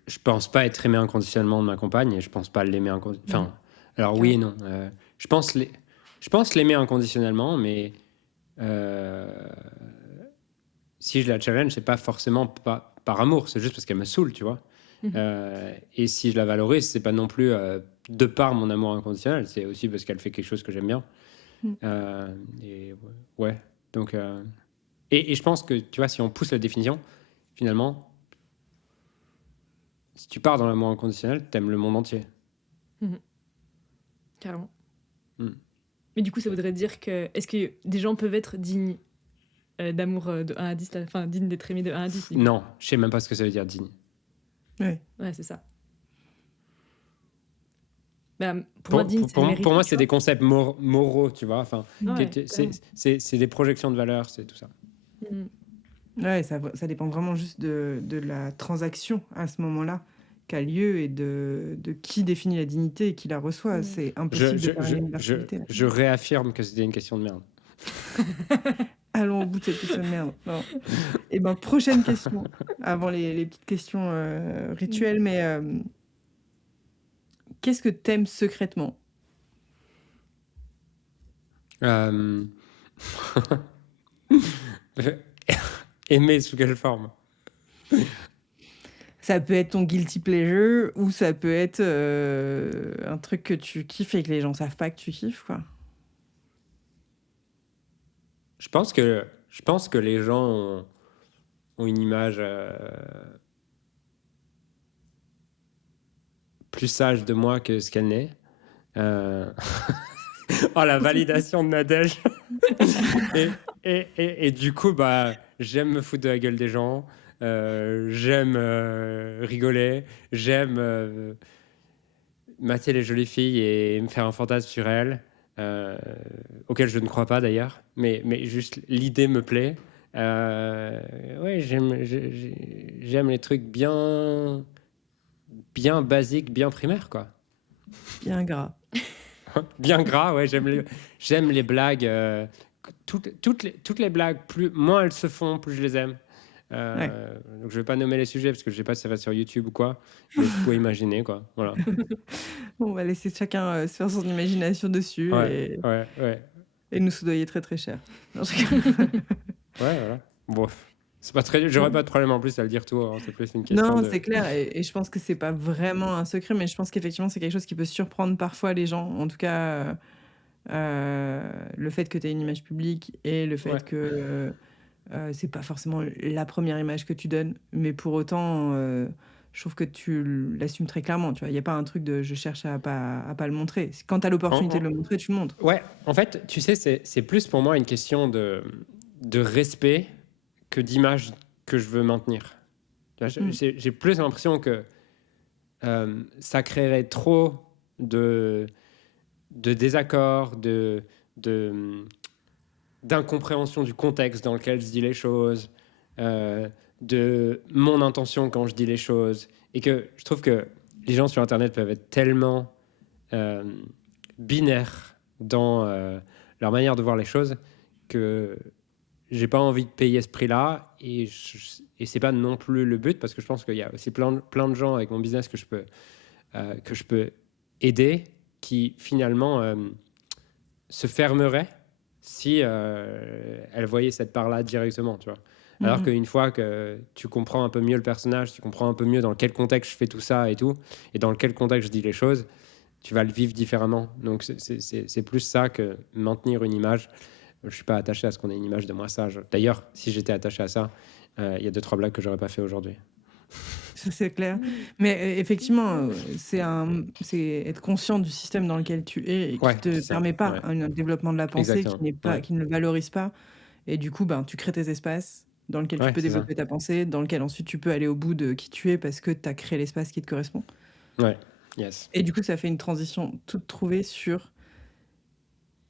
Je pense pas être aimé inconditionnellement de ma compagne, et je pense pas l'aimer inconditionnellement. Enfin, alors oui et non. Je pense l'aimer inconditionnellement, mais si je la challenge, c'est pas forcément par amour, c'est juste parce qu'elle me saoule, tu vois. Et si je la valorise, c'est pas non plus de par mon amour inconditionnel, c'est aussi parce qu'elle fait quelque chose que j'aime bien. Et ouais. Donc, et je pense que, tu vois, si on pousse la définition, finalement, si tu pars dans l'amour inconditionnel, t'aimes le monde entier. Carrément. Mais du coup, ça voudrait dire que... Est-ce que des gens peuvent être dignes d'amour de 1 à 10, enfin, dignes d'être aimés de 1 à 10? Non, je sais même pas ce que ça veut dire, digne. Ouais, c'est ça. Bah, pour moi, digne, c'est mérité, pour moi, c'est des concepts moraux, tu vois. Enfin, Ouais, c'est des projections de valeurs, c'est tout ça. Ouais, ça dépend vraiment juste de la transaction à ce moment-là qui a lieu et de qui définit la dignité et qui la reçoit. C'est Je, impossible de je, faire je, une je, universalité. je réaffirme que c'était une question de merde. Allons au bout de cette question de merde. Non. Et ben, prochaine question, avant les petites questions rituelles, mais qu'est-ce que t'aimes secrètement? Euh, Aimer sous quelle forme? Ça peut être ton guilty pleasure ou ça peut être un truc que tu kiffes et que les gens savent pas que tu kiffes, quoi. Je pense que les gens ont une image plus sage de moi que ce qu'elle n'est. Euh, Oh, la validation de Nadège. Et du coup, bah, j'aime me foutre de la gueule des gens. J'aime rigoler. J'aime mater les jolies filles et me faire un fantasme sur elles, euh, auquel je ne crois pas d'ailleurs. Mais juste l'idée me plaît. Ouais, j'aime les trucs bien, bien basiques, bien primaires, quoi. Bien gras. Bien gras, ouais, j'aime les blagues. Toutes les blagues, moins elles se font, plus je les aime. Ouais. Donc je vais pas nommer les sujets parce que je sais pas si ça va sur YouTube ou quoi, mais vous pouvez imaginer, quoi. Voilà. On va laisser chacun se faire son imagination dessus Ouais, ouais, ouais, et nous soudoyer très très cher. Non, je rigole. ouais, voilà. Bon, c'est pas très, j'aurais pas de problème en plus à le dire tout, hein. C'est plus une question Non, de. c'est clair, et je pense que c'est pas vraiment un secret, mais je pense qu'effectivement c'est quelque chose qui peut surprendre parfois les gens. En tout cas, le fait que tu aies une image publique et le Ouais. fait que c'est pas forcément la première image que tu donnes, mais pour autant, je trouve que tu l'assumes très clairement. Tu vois, il y a pas un truc de je cherche à pas le montrer. Quand tu as En- l'opportunité de en- le montrer, tu le montres. ouais, en fait, tu sais, c'est plus pour moi une question de respect que d'image que je veux maintenir. Tu vois, Mm. j'ai plus l'impression que ça créerait trop de désaccords, de, d'incompréhension du contexte dans lequel je dis les choses, euh, de mon intention quand je dis les choses. Et que je trouve que les gens sur Internet peuvent être tellement euh, binaires dans leur manière de voir les choses que j'ai pas envie de payer ce prix-là. Et c'est pas non plus le but parce que je pense qu'il y a aussi plein de gens avec mon business que je peux aider qui finalement se fermeraient si elle voyait cette part-là directement, tu vois. Alors Mhm. qu'une fois que tu comprends un peu mieux le personnage, tu comprends un peu mieux dans quel contexte je fais tout ça et tout, et dans quel contexte je dis les choses, tu vas le vivre différemment. Donc c'est plus ça que maintenir une image. Je suis pas attaché à ce qu'on ait une image de moi sage. D'ailleurs, si j'étais attaché à ça, il y a 2-3 blagues que j'aurais pas fait aujourd'hui. Ça, c'est clair. Mais effectivement, c'est être conscient du système dans lequel tu es et qui Ouais, te c'est ça. permet pas Ouais, un développement de la pensée exactement. Ouais, qui ne le valorise pas. Et du coup, ben, tu crées tes espaces dans lesquels tu ouais, peux c'est ça. développer ta pensée, dans lesquels ensuite tu peux aller au bout de qui tu es parce que tu as créé l'espace qui te correspond. Ouais, yes. Et du coup, ça fait une transition toute trouvée sur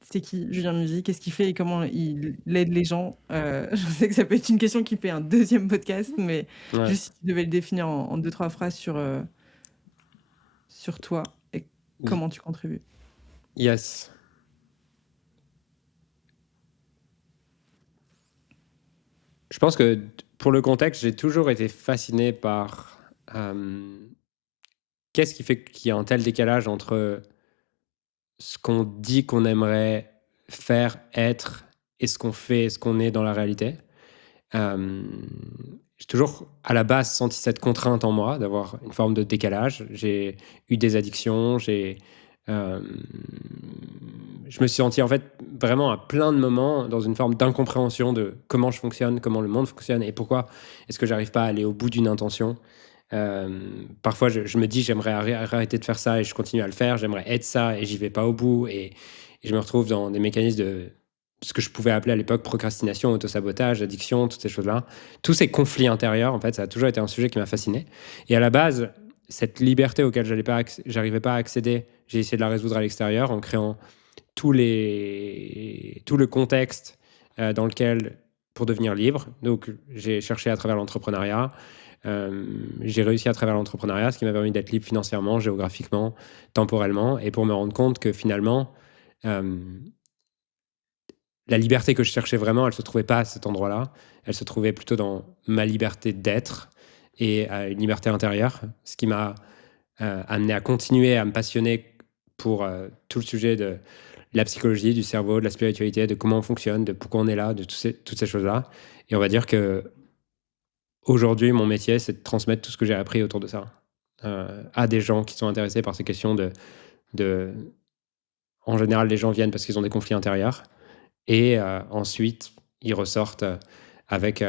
c'est qui Julien Musy, qu'est-ce qu'il fait et comment il aide les gens. Je sais que ça peut être une question qui fait un deuxième podcast, mais Ouais. juste si tu devais le définir en deux, trois phrases sur toi et comment tu contribues. Yes. Je pense que pour le contexte, j'ai toujours été fasciné par qu'est-ce qui fait qu'il y a un tel décalage entre ce qu'on dit qu'on aimerait faire, être, et ce qu'on fait, et ce qu'on est dans la réalité. Euh, j'ai toujours à la base senti cette contrainte en moi d'avoir une forme de décalage. J'ai eu des addictions, euh, je me suis senti en fait vraiment à plein de moments dans une forme d'incompréhension de comment je fonctionne, comment le monde fonctionne et pourquoi est-ce que j'arrive pas à aller au bout d'une intention. Parfois, je me dis j'aimerais arrêter de faire ça et je continue à le faire. J'aimerais être ça et j'y vais pas au bout et je me retrouve dans des mécanismes de ce que je pouvais appeler à l'époque procrastination, autosabotage, addiction, toutes ces choses-là. Tous ces conflits intérieurs, en fait, ça a toujours été un sujet qui m'a fasciné. Et à la base, cette liberté auquel j'arrivais pas à accéder, j'ai essayé de la résoudre à l'extérieur en créant tout le contexte dans lequel pour devenir libre. Donc, j'ai cherché à travers l'entrepreneuriat. J'ai réussi à travers l'entrepreneuriat, ce qui m'a permis d'être libre financièrement, géographiquement, temporellement, et pour me rendre compte que finalement, euh, la liberté que je cherchais vraiment, elle se trouvait pas à cet endroit-là. Elle se trouvait plutôt dans ma liberté d'être et une liberté intérieure, ce qui m'a amené à continuer à me passionner pour tout le sujet de la psychologie, du cerveau, de la spiritualité, de comment on fonctionne, de pourquoi on est là, de toutes ces choses-là. Et on va dire que aujourd'hui, mon métier, c'est de transmettre tout ce que j'ai appris autour de ça à des gens qui sont intéressés par ces questions de... En général, les gens viennent parce qu'ils ont des conflits intérieurs. Et ensuite, ils ressortent avec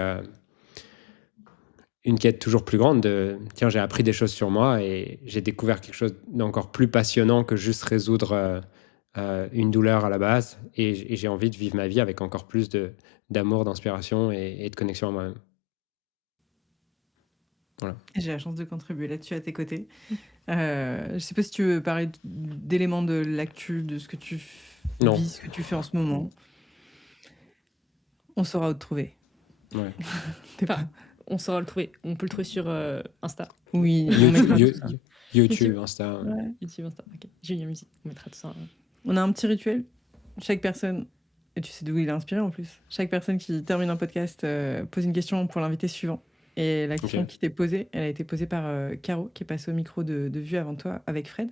une quête toujours plus grande de tiens, j'ai appris des choses sur moi et j'ai découvert quelque chose d'encore plus passionnant que juste résoudre une douleur à la base. Et j'ai envie de vivre ma vie avec encore plus d'amour, d'inspiration et de connexion à moi-même. Voilà. J'ai la chance de contribuer là-dessus à tes côtés. Je sais pas si tu veux parler d'éléments de l'actu, de ce que tu Non. vis, ce que tu fais en ce moment. On saura où te trouver. Ouais. Enfin, on saura le trouver. On peut le trouver sur Insta. Oui, on mettra tout ça. YouTube, Insta. Ouais. YouTube, Insta. Ok. Julien Musique. On mettra tout ça. On a un petit rituel. Chaque personne, et tu sais d'où il est inspiré en plus, chaque personne qui termine un podcast pose une question pour l'invité suivant. Et la question qui t'est posée, elle a été posée par Caro, qui est passée au micro de Vue avant toi avec Fred.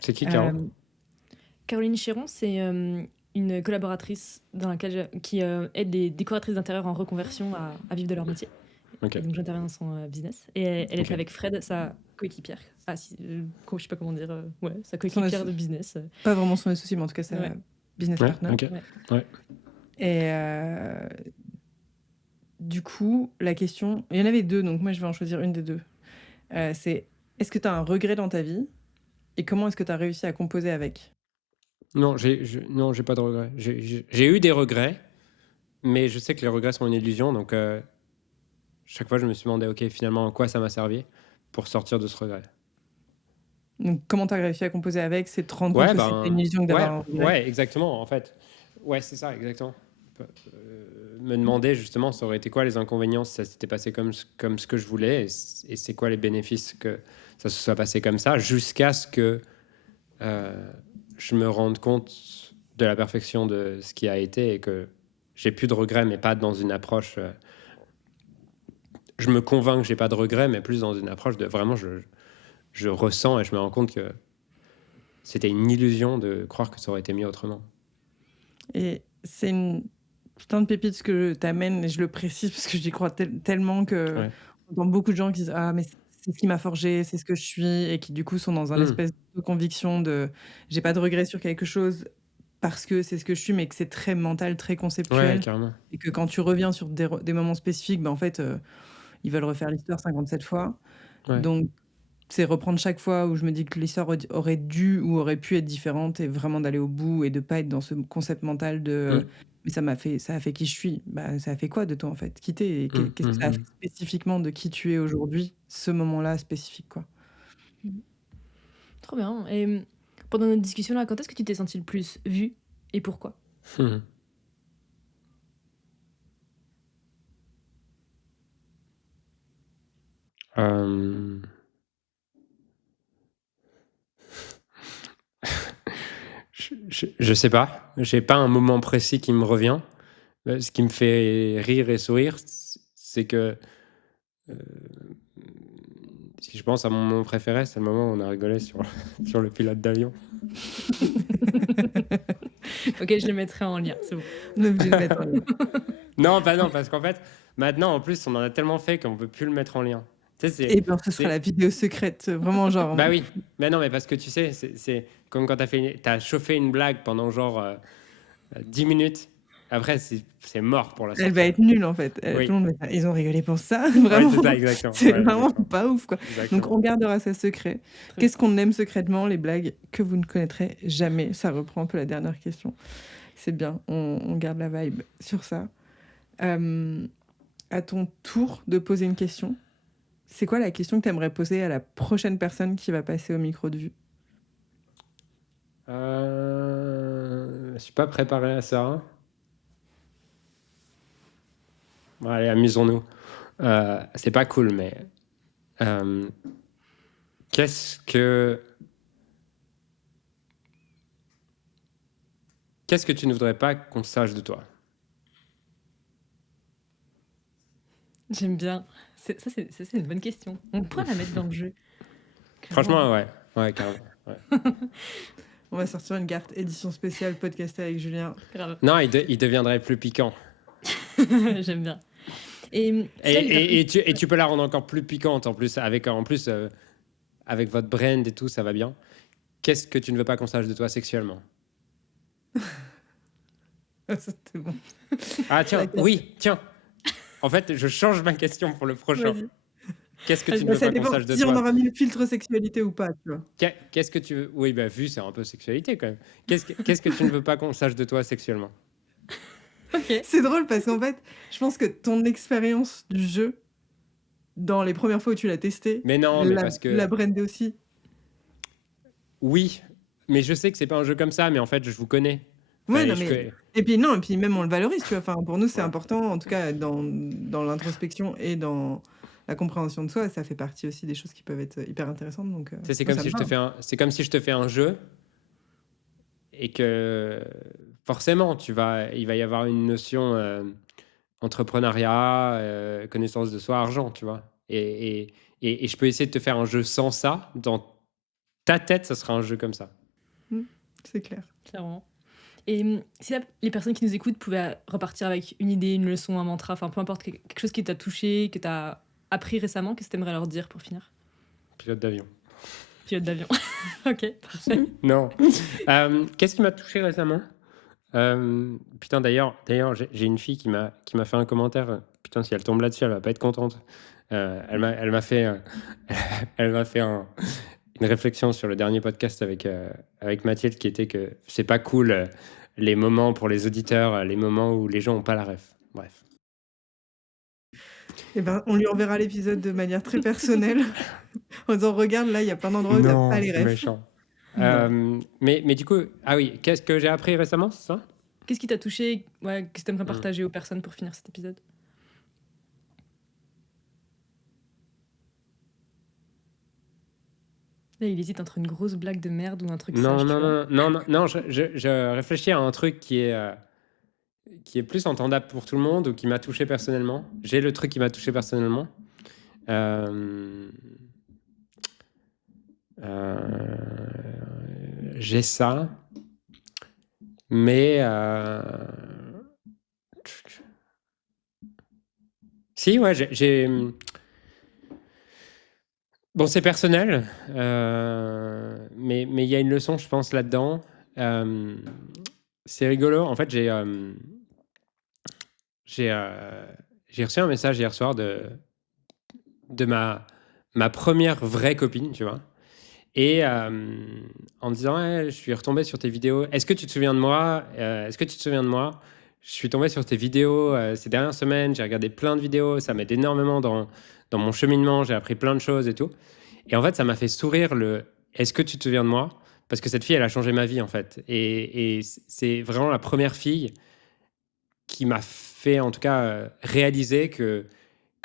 C'est qui, Caro Caroline Chéron, c'est une collaboratrice qui aide les décoratrices d'intérieur en reconversion à vivre de leur métier. Ok. Et donc j'interviens dans son business. Et elle Ok. est avec Fred, sa coéquipière. Ah, si, je sais pas comment dire. Ouais, sa coéquipière de business. Pas vraiment son associé, mais en tout cas, sa Ouais. business Ouais, partner. ok. Ouais. Et du coup, la question... Il y en avait deux, donc moi, je vais en choisir une des deux. C'est, est-ce que tu as un regret dans ta vie? Et comment est-ce que tu as réussi à composer avec? Non, j'ai pas de regrets. J'ai eu des regrets, mais je sais que les regrets sont une illusion. Donc, chaque fois, je me suis demandé, OK, finalement, en quoi ça m'a servi pour sortir de ce regret. Donc, comment tu as réussi à composer avec? C'est de te rendre compte que c'était une illusion que d'avoir un regret. Ouais, exactement, en fait. Ouais, c'est ça, exactement. Me demander, justement, ça aurait été quoi les inconvénients si ça s'était passé comme ce que je voulais, et c'est quoi les bénéfices que ça se soit passé comme ça, jusqu'à ce que je me rende compte de la perfection de ce qui a été et que j'ai plus de regrets, mais pas dans une approche... je me convainc que j'ai pas de regrets, mais plus dans une approche de vraiment, je ressens et je me rends compte que c'était une illusion de croire que ça aurait été mieux autrement. Et c'est une putain de pépite ce que t'amènes, et je le précise parce que j'y crois tellement que dans beaucoup de gens qui disent « Ah, mais c'est ce qui m'a forgé, c'est ce que je suis », et qui du coup sont dans un espèce de conviction de « J'ai pas de regret sur quelque chose parce que c'est ce que je suis », mais que c'est très mental, très conceptuel. Ouais, carrément. Et que quand tu reviens sur des moments spécifiques, en fait, ils veulent refaire l'histoire 57 fois. Ouais. Donc, c'est reprendre chaque fois où je me dis que l'histoire aurait dû ou aurait pu être différente, et vraiment d'aller au bout et de pas être dans ce concept mental de mais ça a fait qui je suis. Bah, ça a fait quoi de toi en fait? Qui t'es? Et qu'est-ce que ça a fait spécifiquement de qui tu es aujourd'hui, ce moment-là spécifique, quoi. Trop bien. Et pendant notre discussion là, quand est-ce que tu t'es senti le plus vue et pourquoi? Je sais pas. J'ai pas un moment précis qui me revient. Ce qui me fait rire et sourire, c'est que si je pense à mon moment préféré, c'est le moment où on a rigolé sur le pilote d'avion. Ok, je le mettrai en lien, c'est bon. On est obligé de mettre en lien. Non, parce qu'en fait, maintenant, en plus, on en a tellement fait qu'on peut plus le mettre en lien. Tu sais, Et bien, ce sera la vidéo secrète, vraiment genre. Bah oui, mais non, mais parce que tu sais, c'est comme quand t'as chauffé une blague pendant genre 10 minutes. Après, c'est mort pour la sortie. Elle va être nulle en fait. Oui. Tout le monde va dire, ils ont rigolé pour ça, vraiment. Ouais, c'est ça, exactement. C'est Ouais, vraiment exactement. pas ouf, quoi. Exactement. Donc on gardera ça secret. Qu'est-ce qu'on aime secrètement? Les blagues que vous ne connaîtrez jamais. Ça reprend un peu la dernière question. C'est bien, on garde la vibe sur ça. À ton tour de poser une question, c'est quoi la question que tu aimerais poser à la prochaine personne qui va passer au micro de Vue? Je suis pas préparé à ça. Allez, amusons-nous. C'est pas cool, mais euh, qu'est-ce que qu'est-ce que tu ne voudrais pas qu'on sache de toi? J'aime bien. C'est une bonne question. On pourrait la mettre dans le jeu. Clairement. Franchement, ouais, carrément. Ouais. On va sortir une carte édition spéciale podcast avec Julien. Grave. Non, il deviendrait plus piquant. J'aime bien. Et, c'est là, les personnes- Et tu peux la rendre encore plus piquante en plus, avec votre brand et tout, ça va bien. Qu'est-ce que tu ne veux pas qu'on sache de toi sexuellement? C'était bon. Ah tiens, La carte. oui, tiens. En fait, je change ma question pour le prochain. Vas-y. Qu'est-ce que tu ne Bah, veux ça pas qu'on dépend sache de si on toi? aura mis le filtre sexualité ou pas, tu vois. Qu'est-ce que tu veux... Oui, bah vu, c'est un peu sexualité quand même. Qu'est-ce que tu ne veux pas qu'on sache de toi sexuellement? Ok. C'est drôle parce qu'en fait, je pense que ton expérience du jeu, dans les premières fois où tu l'as testé, Mais non, mais parce que... la brandé aussi. Oui, mais je sais que c'est pas un jeu comme ça, mais en fait, je vous connais. Ouais, Enfin, non, et je mais. connais- Et puis, non, et puis même on le valorise, tu vois. Enfin, pour nous, c'est Ouais. important, en tout cas, dans l'introspection et dans la compréhension de soi, ça fait partie aussi des choses qui peuvent être hyper intéressantes. Donc, Tu sais, c'est moi, comme ça si me je te parle. fais c'est comme si je te fais un jeu et que forcément, il va y avoir une notion entrepreneuriat, connaissance de soi, argent, tu vois. Et je peux essayer de te faire un jeu sans ça. Dans ta tête, ça sera un jeu comme ça. C'est clair. Clairement. Et si les personnes qui nous écoutent pouvaient repartir avec une idée, une leçon, un mantra, enfin peu importe, quelque chose qui t'a touché, que t'as appris récemment, qu'est-ce que t'aimerais leur dire pour finir? Pilote d'avion. Pilote d'avion. Ok, parfait. Non. Qu'est-ce qui m'a touché récemment? Putain, d'ailleurs, j'ai une fille qui m'a fait un commentaire. Putain, si elle tombe là-dessus, elle va pas être contente. Elle m'a fait, elle m'a fait une réflexion sur le dernier podcast avec Mathilde qui était que c'est pas cool les moments pour les auditeurs, les moments où les gens ont pas la ref. Bref. Et ben, on lui enverra l'épisode de manière très personnelle. En disant, regarde, là, il y a plein d'endroits où t'as pas les refs. méchant. Voilà. Mais du coup, ah oui, qu'est-ce que j'ai appris récemment, c'est ça? Qu'est-ce qui t'a touché? Ouais, qu'est-ce que t'aimerais Mm. partager aux personnes pour finir cet épisode? Là, il hésite entre une grosse blague de merde ou un truc Non, sage, tu vois. non, je réfléchis à un truc qui est plus entendable pour tout le monde ou qui m'a touché personnellement. J'ai le truc qui m'a touché personnellement. Euh, j'ai ça, mais si, ouais, bon, c'est personnel, mais il y a une leçon, je pense, là-dedans. Euh, c'est rigolo. En fait, j'ai j'ai reçu un message hier soir de ma première vraie copine, tu vois. Et en me disant, ouais, je suis retombé sur tes vidéos. Est-ce que tu te souviens de moi? Est-ce que tu te souviens de moi? Je suis tombé sur tes vidéos ces dernières semaines. J'ai regardé plein de vidéos. Ça m'aide énormément dans mon cheminement. J'ai appris plein de choses et tout. Et en fait, ça m'a fait sourire le est-ce que tu te souviens de moi? Parce que cette fille, elle a changé ma vie, en fait. Et c'est vraiment la première fille qui m'a fait, en tout cas, réaliser que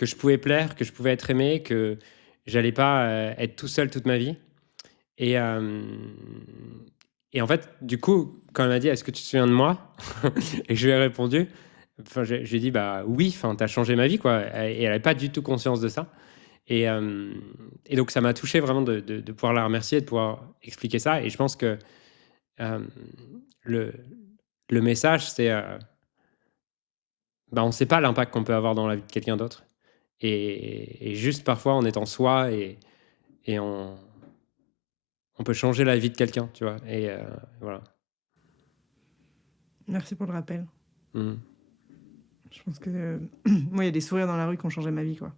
je pouvais plaire, que je pouvais être aimé, que j'allais pas être tout seul toute ma vie. Et, euh, et en fait, du coup, quand elle m'a dit est-ce que tu te souviens de moi? Et je lui ai répondu, enfin, je lui ai dit bah oui, enfin, t'as changé ma vie, quoi. Et elle n'avait pas du tout conscience de ça. Et, euh, et donc, ça m'a touché vraiment de pouvoir la remercier, de pouvoir expliquer ça. Et je pense que euh, le, le message, c'est bah, on ne sait pas l'impact qu'on peut avoir dans la vie de quelqu'un d'autre. Et juste parfois, en étant soi et on peut changer la vie de quelqu'un, tu vois. Et voilà. Merci pour le rappel. Mm. Je pense que moi, il y a des sourires dans la rue qui ont changé ma vie, quoi.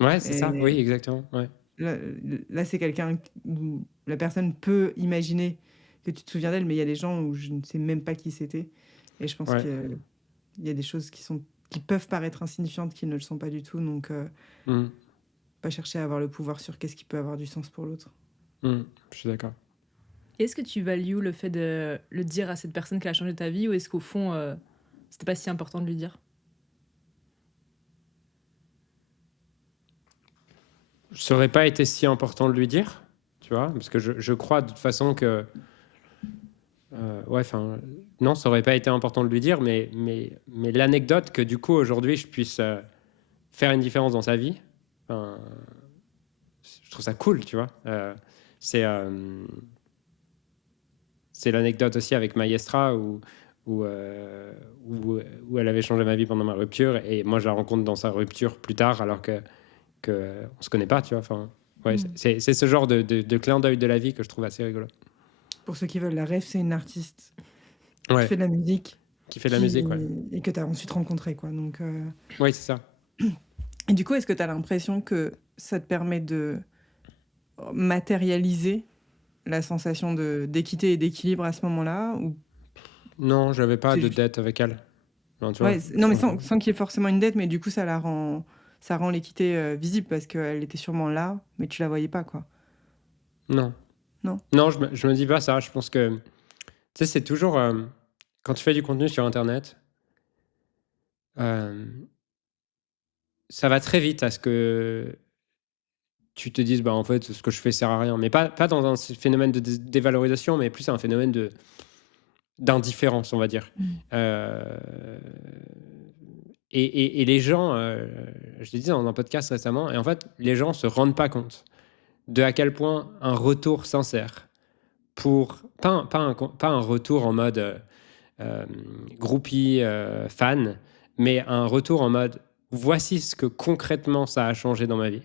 Ouais, c'est ça. Et Oui, exactement. Ouais. là, c'est quelqu'un où la personne peut imaginer que tu te souviens d'elle, mais il y a des gens où je ne sais même pas qui c'était. Et je pense Ouais. qu'il y a des choses qui peuvent paraître insignifiantes, qui ne le sont pas du tout. Donc, Mm. pas chercher à avoir le pouvoir sur qu'est-ce qui peut avoir du sens pour l'autre. Mm. Je suis d'accord. Est-ce que tu values le fait de le dire à cette personne qu'elle a changé ta vie ou est-ce qu'au fond, c'était pas si important de lui dire? ça aurait pas été si important de lui dire, tu vois, parce que je crois de toute façon que ouais, enfin, non, ça aurait pas été important de lui dire, mais l'anecdote que du coup aujourd'hui je puisse faire une différence dans sa vie, enfin, je trouve ça cool, tu vois. C'est c'est l'anecdote aussi avec Maestra où, euh, où elle avait changé ma vie pendant ma rupture et moi je la rencontre dans sa rupture plus tard alors que on se connaît pas, tu vois. Enfin, ouais, c'est ce genre de clin d'œil de la vie que je trouve assez rigolo. Pour ceux qui veulent, la rêve, c'est une artiste qui Ouais, fait de la musique qui fait de la musique, ouais. et que tu as ensuite rencontré, quoi. Donc, Oui, c'est ça. et du coup, est-ce que tu as l'impression que ça te permet de matérialiser la sensation d'équité et d'équilibre à ce moment-là ou Non, j'avais pas c'est de juste... dette avec elle. Non, tu vois. Ouais, non, mais sans qu'il y ait forcément une dette, mais du coup, ça rend l'équité visible parce qu'elle était sûrement là, mais tu la voyais pas, quoi. Non. Non. Non, je me dis pas ça. Je pense que, tu sais, c'est toujours, quand tu fais du contenu sur Internet, euh, ça va très vite à ce que tu te dises, bah, en fait, ce que je fais sert à rien. Mais pas dans un phénomène de dévalorisation, mais plus un phénomène d'indifférence, on va dire. Mm. Euh, et les gens, je l'ai dit dans un podcast récemment, et en fait, les gens se rendent pas compte de à quel point un retour sincère pour pas un retour en mode euh, groupie fan, mais un retour en mode voici ce que concrètement ça a changé dans ma vie.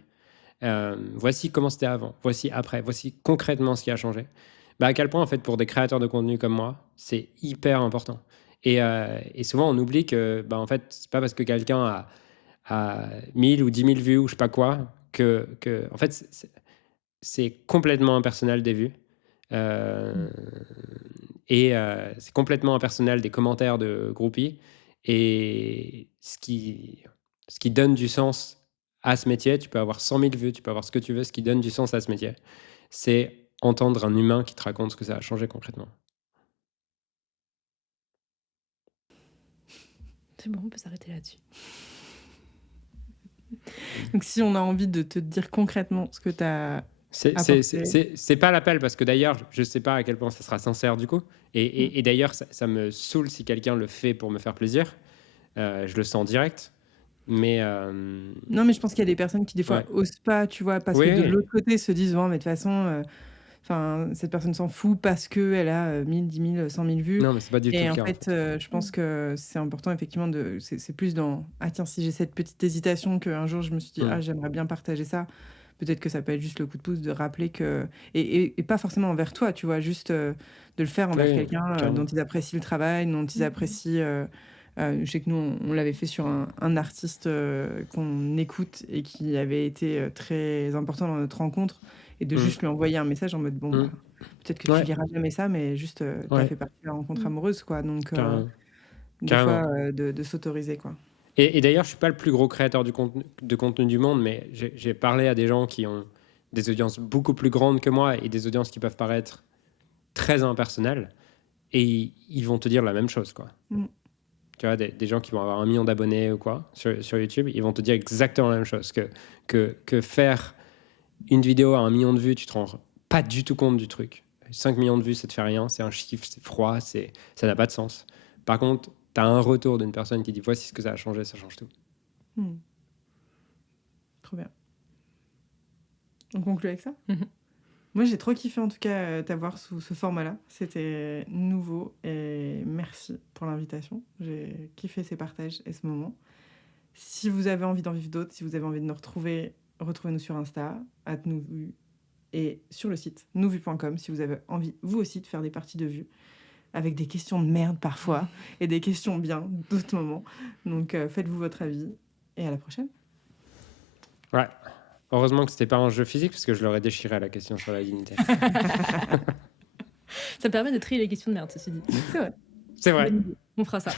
Voici comment c'était avant, voici après, voici concrètement ce qui a changé. Bah, à quel point en fait pour des créateurs de contenu comme moi, c'est hyper important. Et souvent on oublie que bah, en fait c'est pas parce que quelqu'un a 1000 ou 10 000 vues ou je sais pas quoi que en fait c'est complètement impersonnel des vues. Euh, c'est complètement impersonnel des commentaires de groupies. Et ce qui donne du sens à ce métier, tu peux avoir 100 000 vues, tu peux avoir ce que tu veux, ce qui donne du sens à ce métier, c'est entendre un humain qui te raconte ce que ça a changé concrètement. C'est bon, on peut s'arrêter là-dessus. Donc, si on a envie de te dire concrètement ce que tu as C'est pas l'appel parce que d'ailleurs, je sais pas à quel point ça sera sincère du coup. Et d'ailleurs, ça me saoule si quelqu'un le fait pour me faire plaisir. Je le sens direct. Mais Non, mais je pense qu'il y a des personnes qui, des fois, ouais. osent pas, tu vois, parce Oui, que de oui. l'autre côté, se disent, ouais, mais de toute façon, cette personne s'en fout parce qu'elle a 1000, 10 000, 100 000 vues. Non, mais c'est pas du tout Et le en cas. fait, je pense que c'est important, effectivement, c'est plus dans, ah tiens, si j'ai cette petite hésitation qu'un jour, je me suis dit, ah, j'aimerais bien partager ça. Peut-être que ça peut être juste le coup de pouce de rappeler que... Et pas forcément envers toi, tu vois, juste de le faire envers Oui, quelqu'un carrément. dont ils apprécient le travail, dont ils apprécient... je sais que nous, on l'avait fait sur un artiste qu'on écoute et qui avait été très important dans notre rencontre, et de juste lui envoyer un message en mode, bon, bah, peut-être que tu Ouais. liras jamais ça, mais juste, tu as Ouais. fait partie de la rencontre amoureuse, quoi. Donc, Carrément. des Carrément. fois, de s'autoriser, quoi. Et d'ailleurs, je suis pas le plus gros créateur de contenu du monde, mais j'ai parlé à des gens qui ont des audiences beaucoup plus grandes que moi et des audiences qui peuvent paraître très impersonnelles, et ils vont te dire la même chose, quoi. Mm. Tu vois, des gens qui vont avoir 1 million d'abonnés ou quoi sur YouTube, ils vont te dire exactement la même chose. Que faire une vidéo à 1 million de vues, tu te rends pas du tout compte du truc. 5 millions de vues, ça te fait rien, c'est un chiffre, c'est froid, ça n'a pas de sens. Par contre, tu as un retour d'une personne qui dit voici ce que ça a changé, ça change tout. Trop bien. On conclut avec ça? Mhm. Moi, j'ai trop kiffé en tout cas t'avoir sous ce format-là. C'était nouveau et merci pour l'invitation. J'ai kiffé ces partages et ce moment. Si vous avez envie d'en vivre d'autres, si vous avez envie de nous retrouver, retrouvez-nous sur Insta, @nouvu, et sur le site nouvu.com si vous avez envie, vous aussi, de faire des parties de vue avec des questions de merde parfois et des questions bien d'autres moments. Donc, faites-vous votre avis et à la prochaine. Ouais. Heureusement que c'était pas un jeu physique parce que je l'aurais déchiré à la question sur la dignité. Ça me permet de trier les questions de merde, ceci dit. C'est vrai. C'est vrai. On fera ça.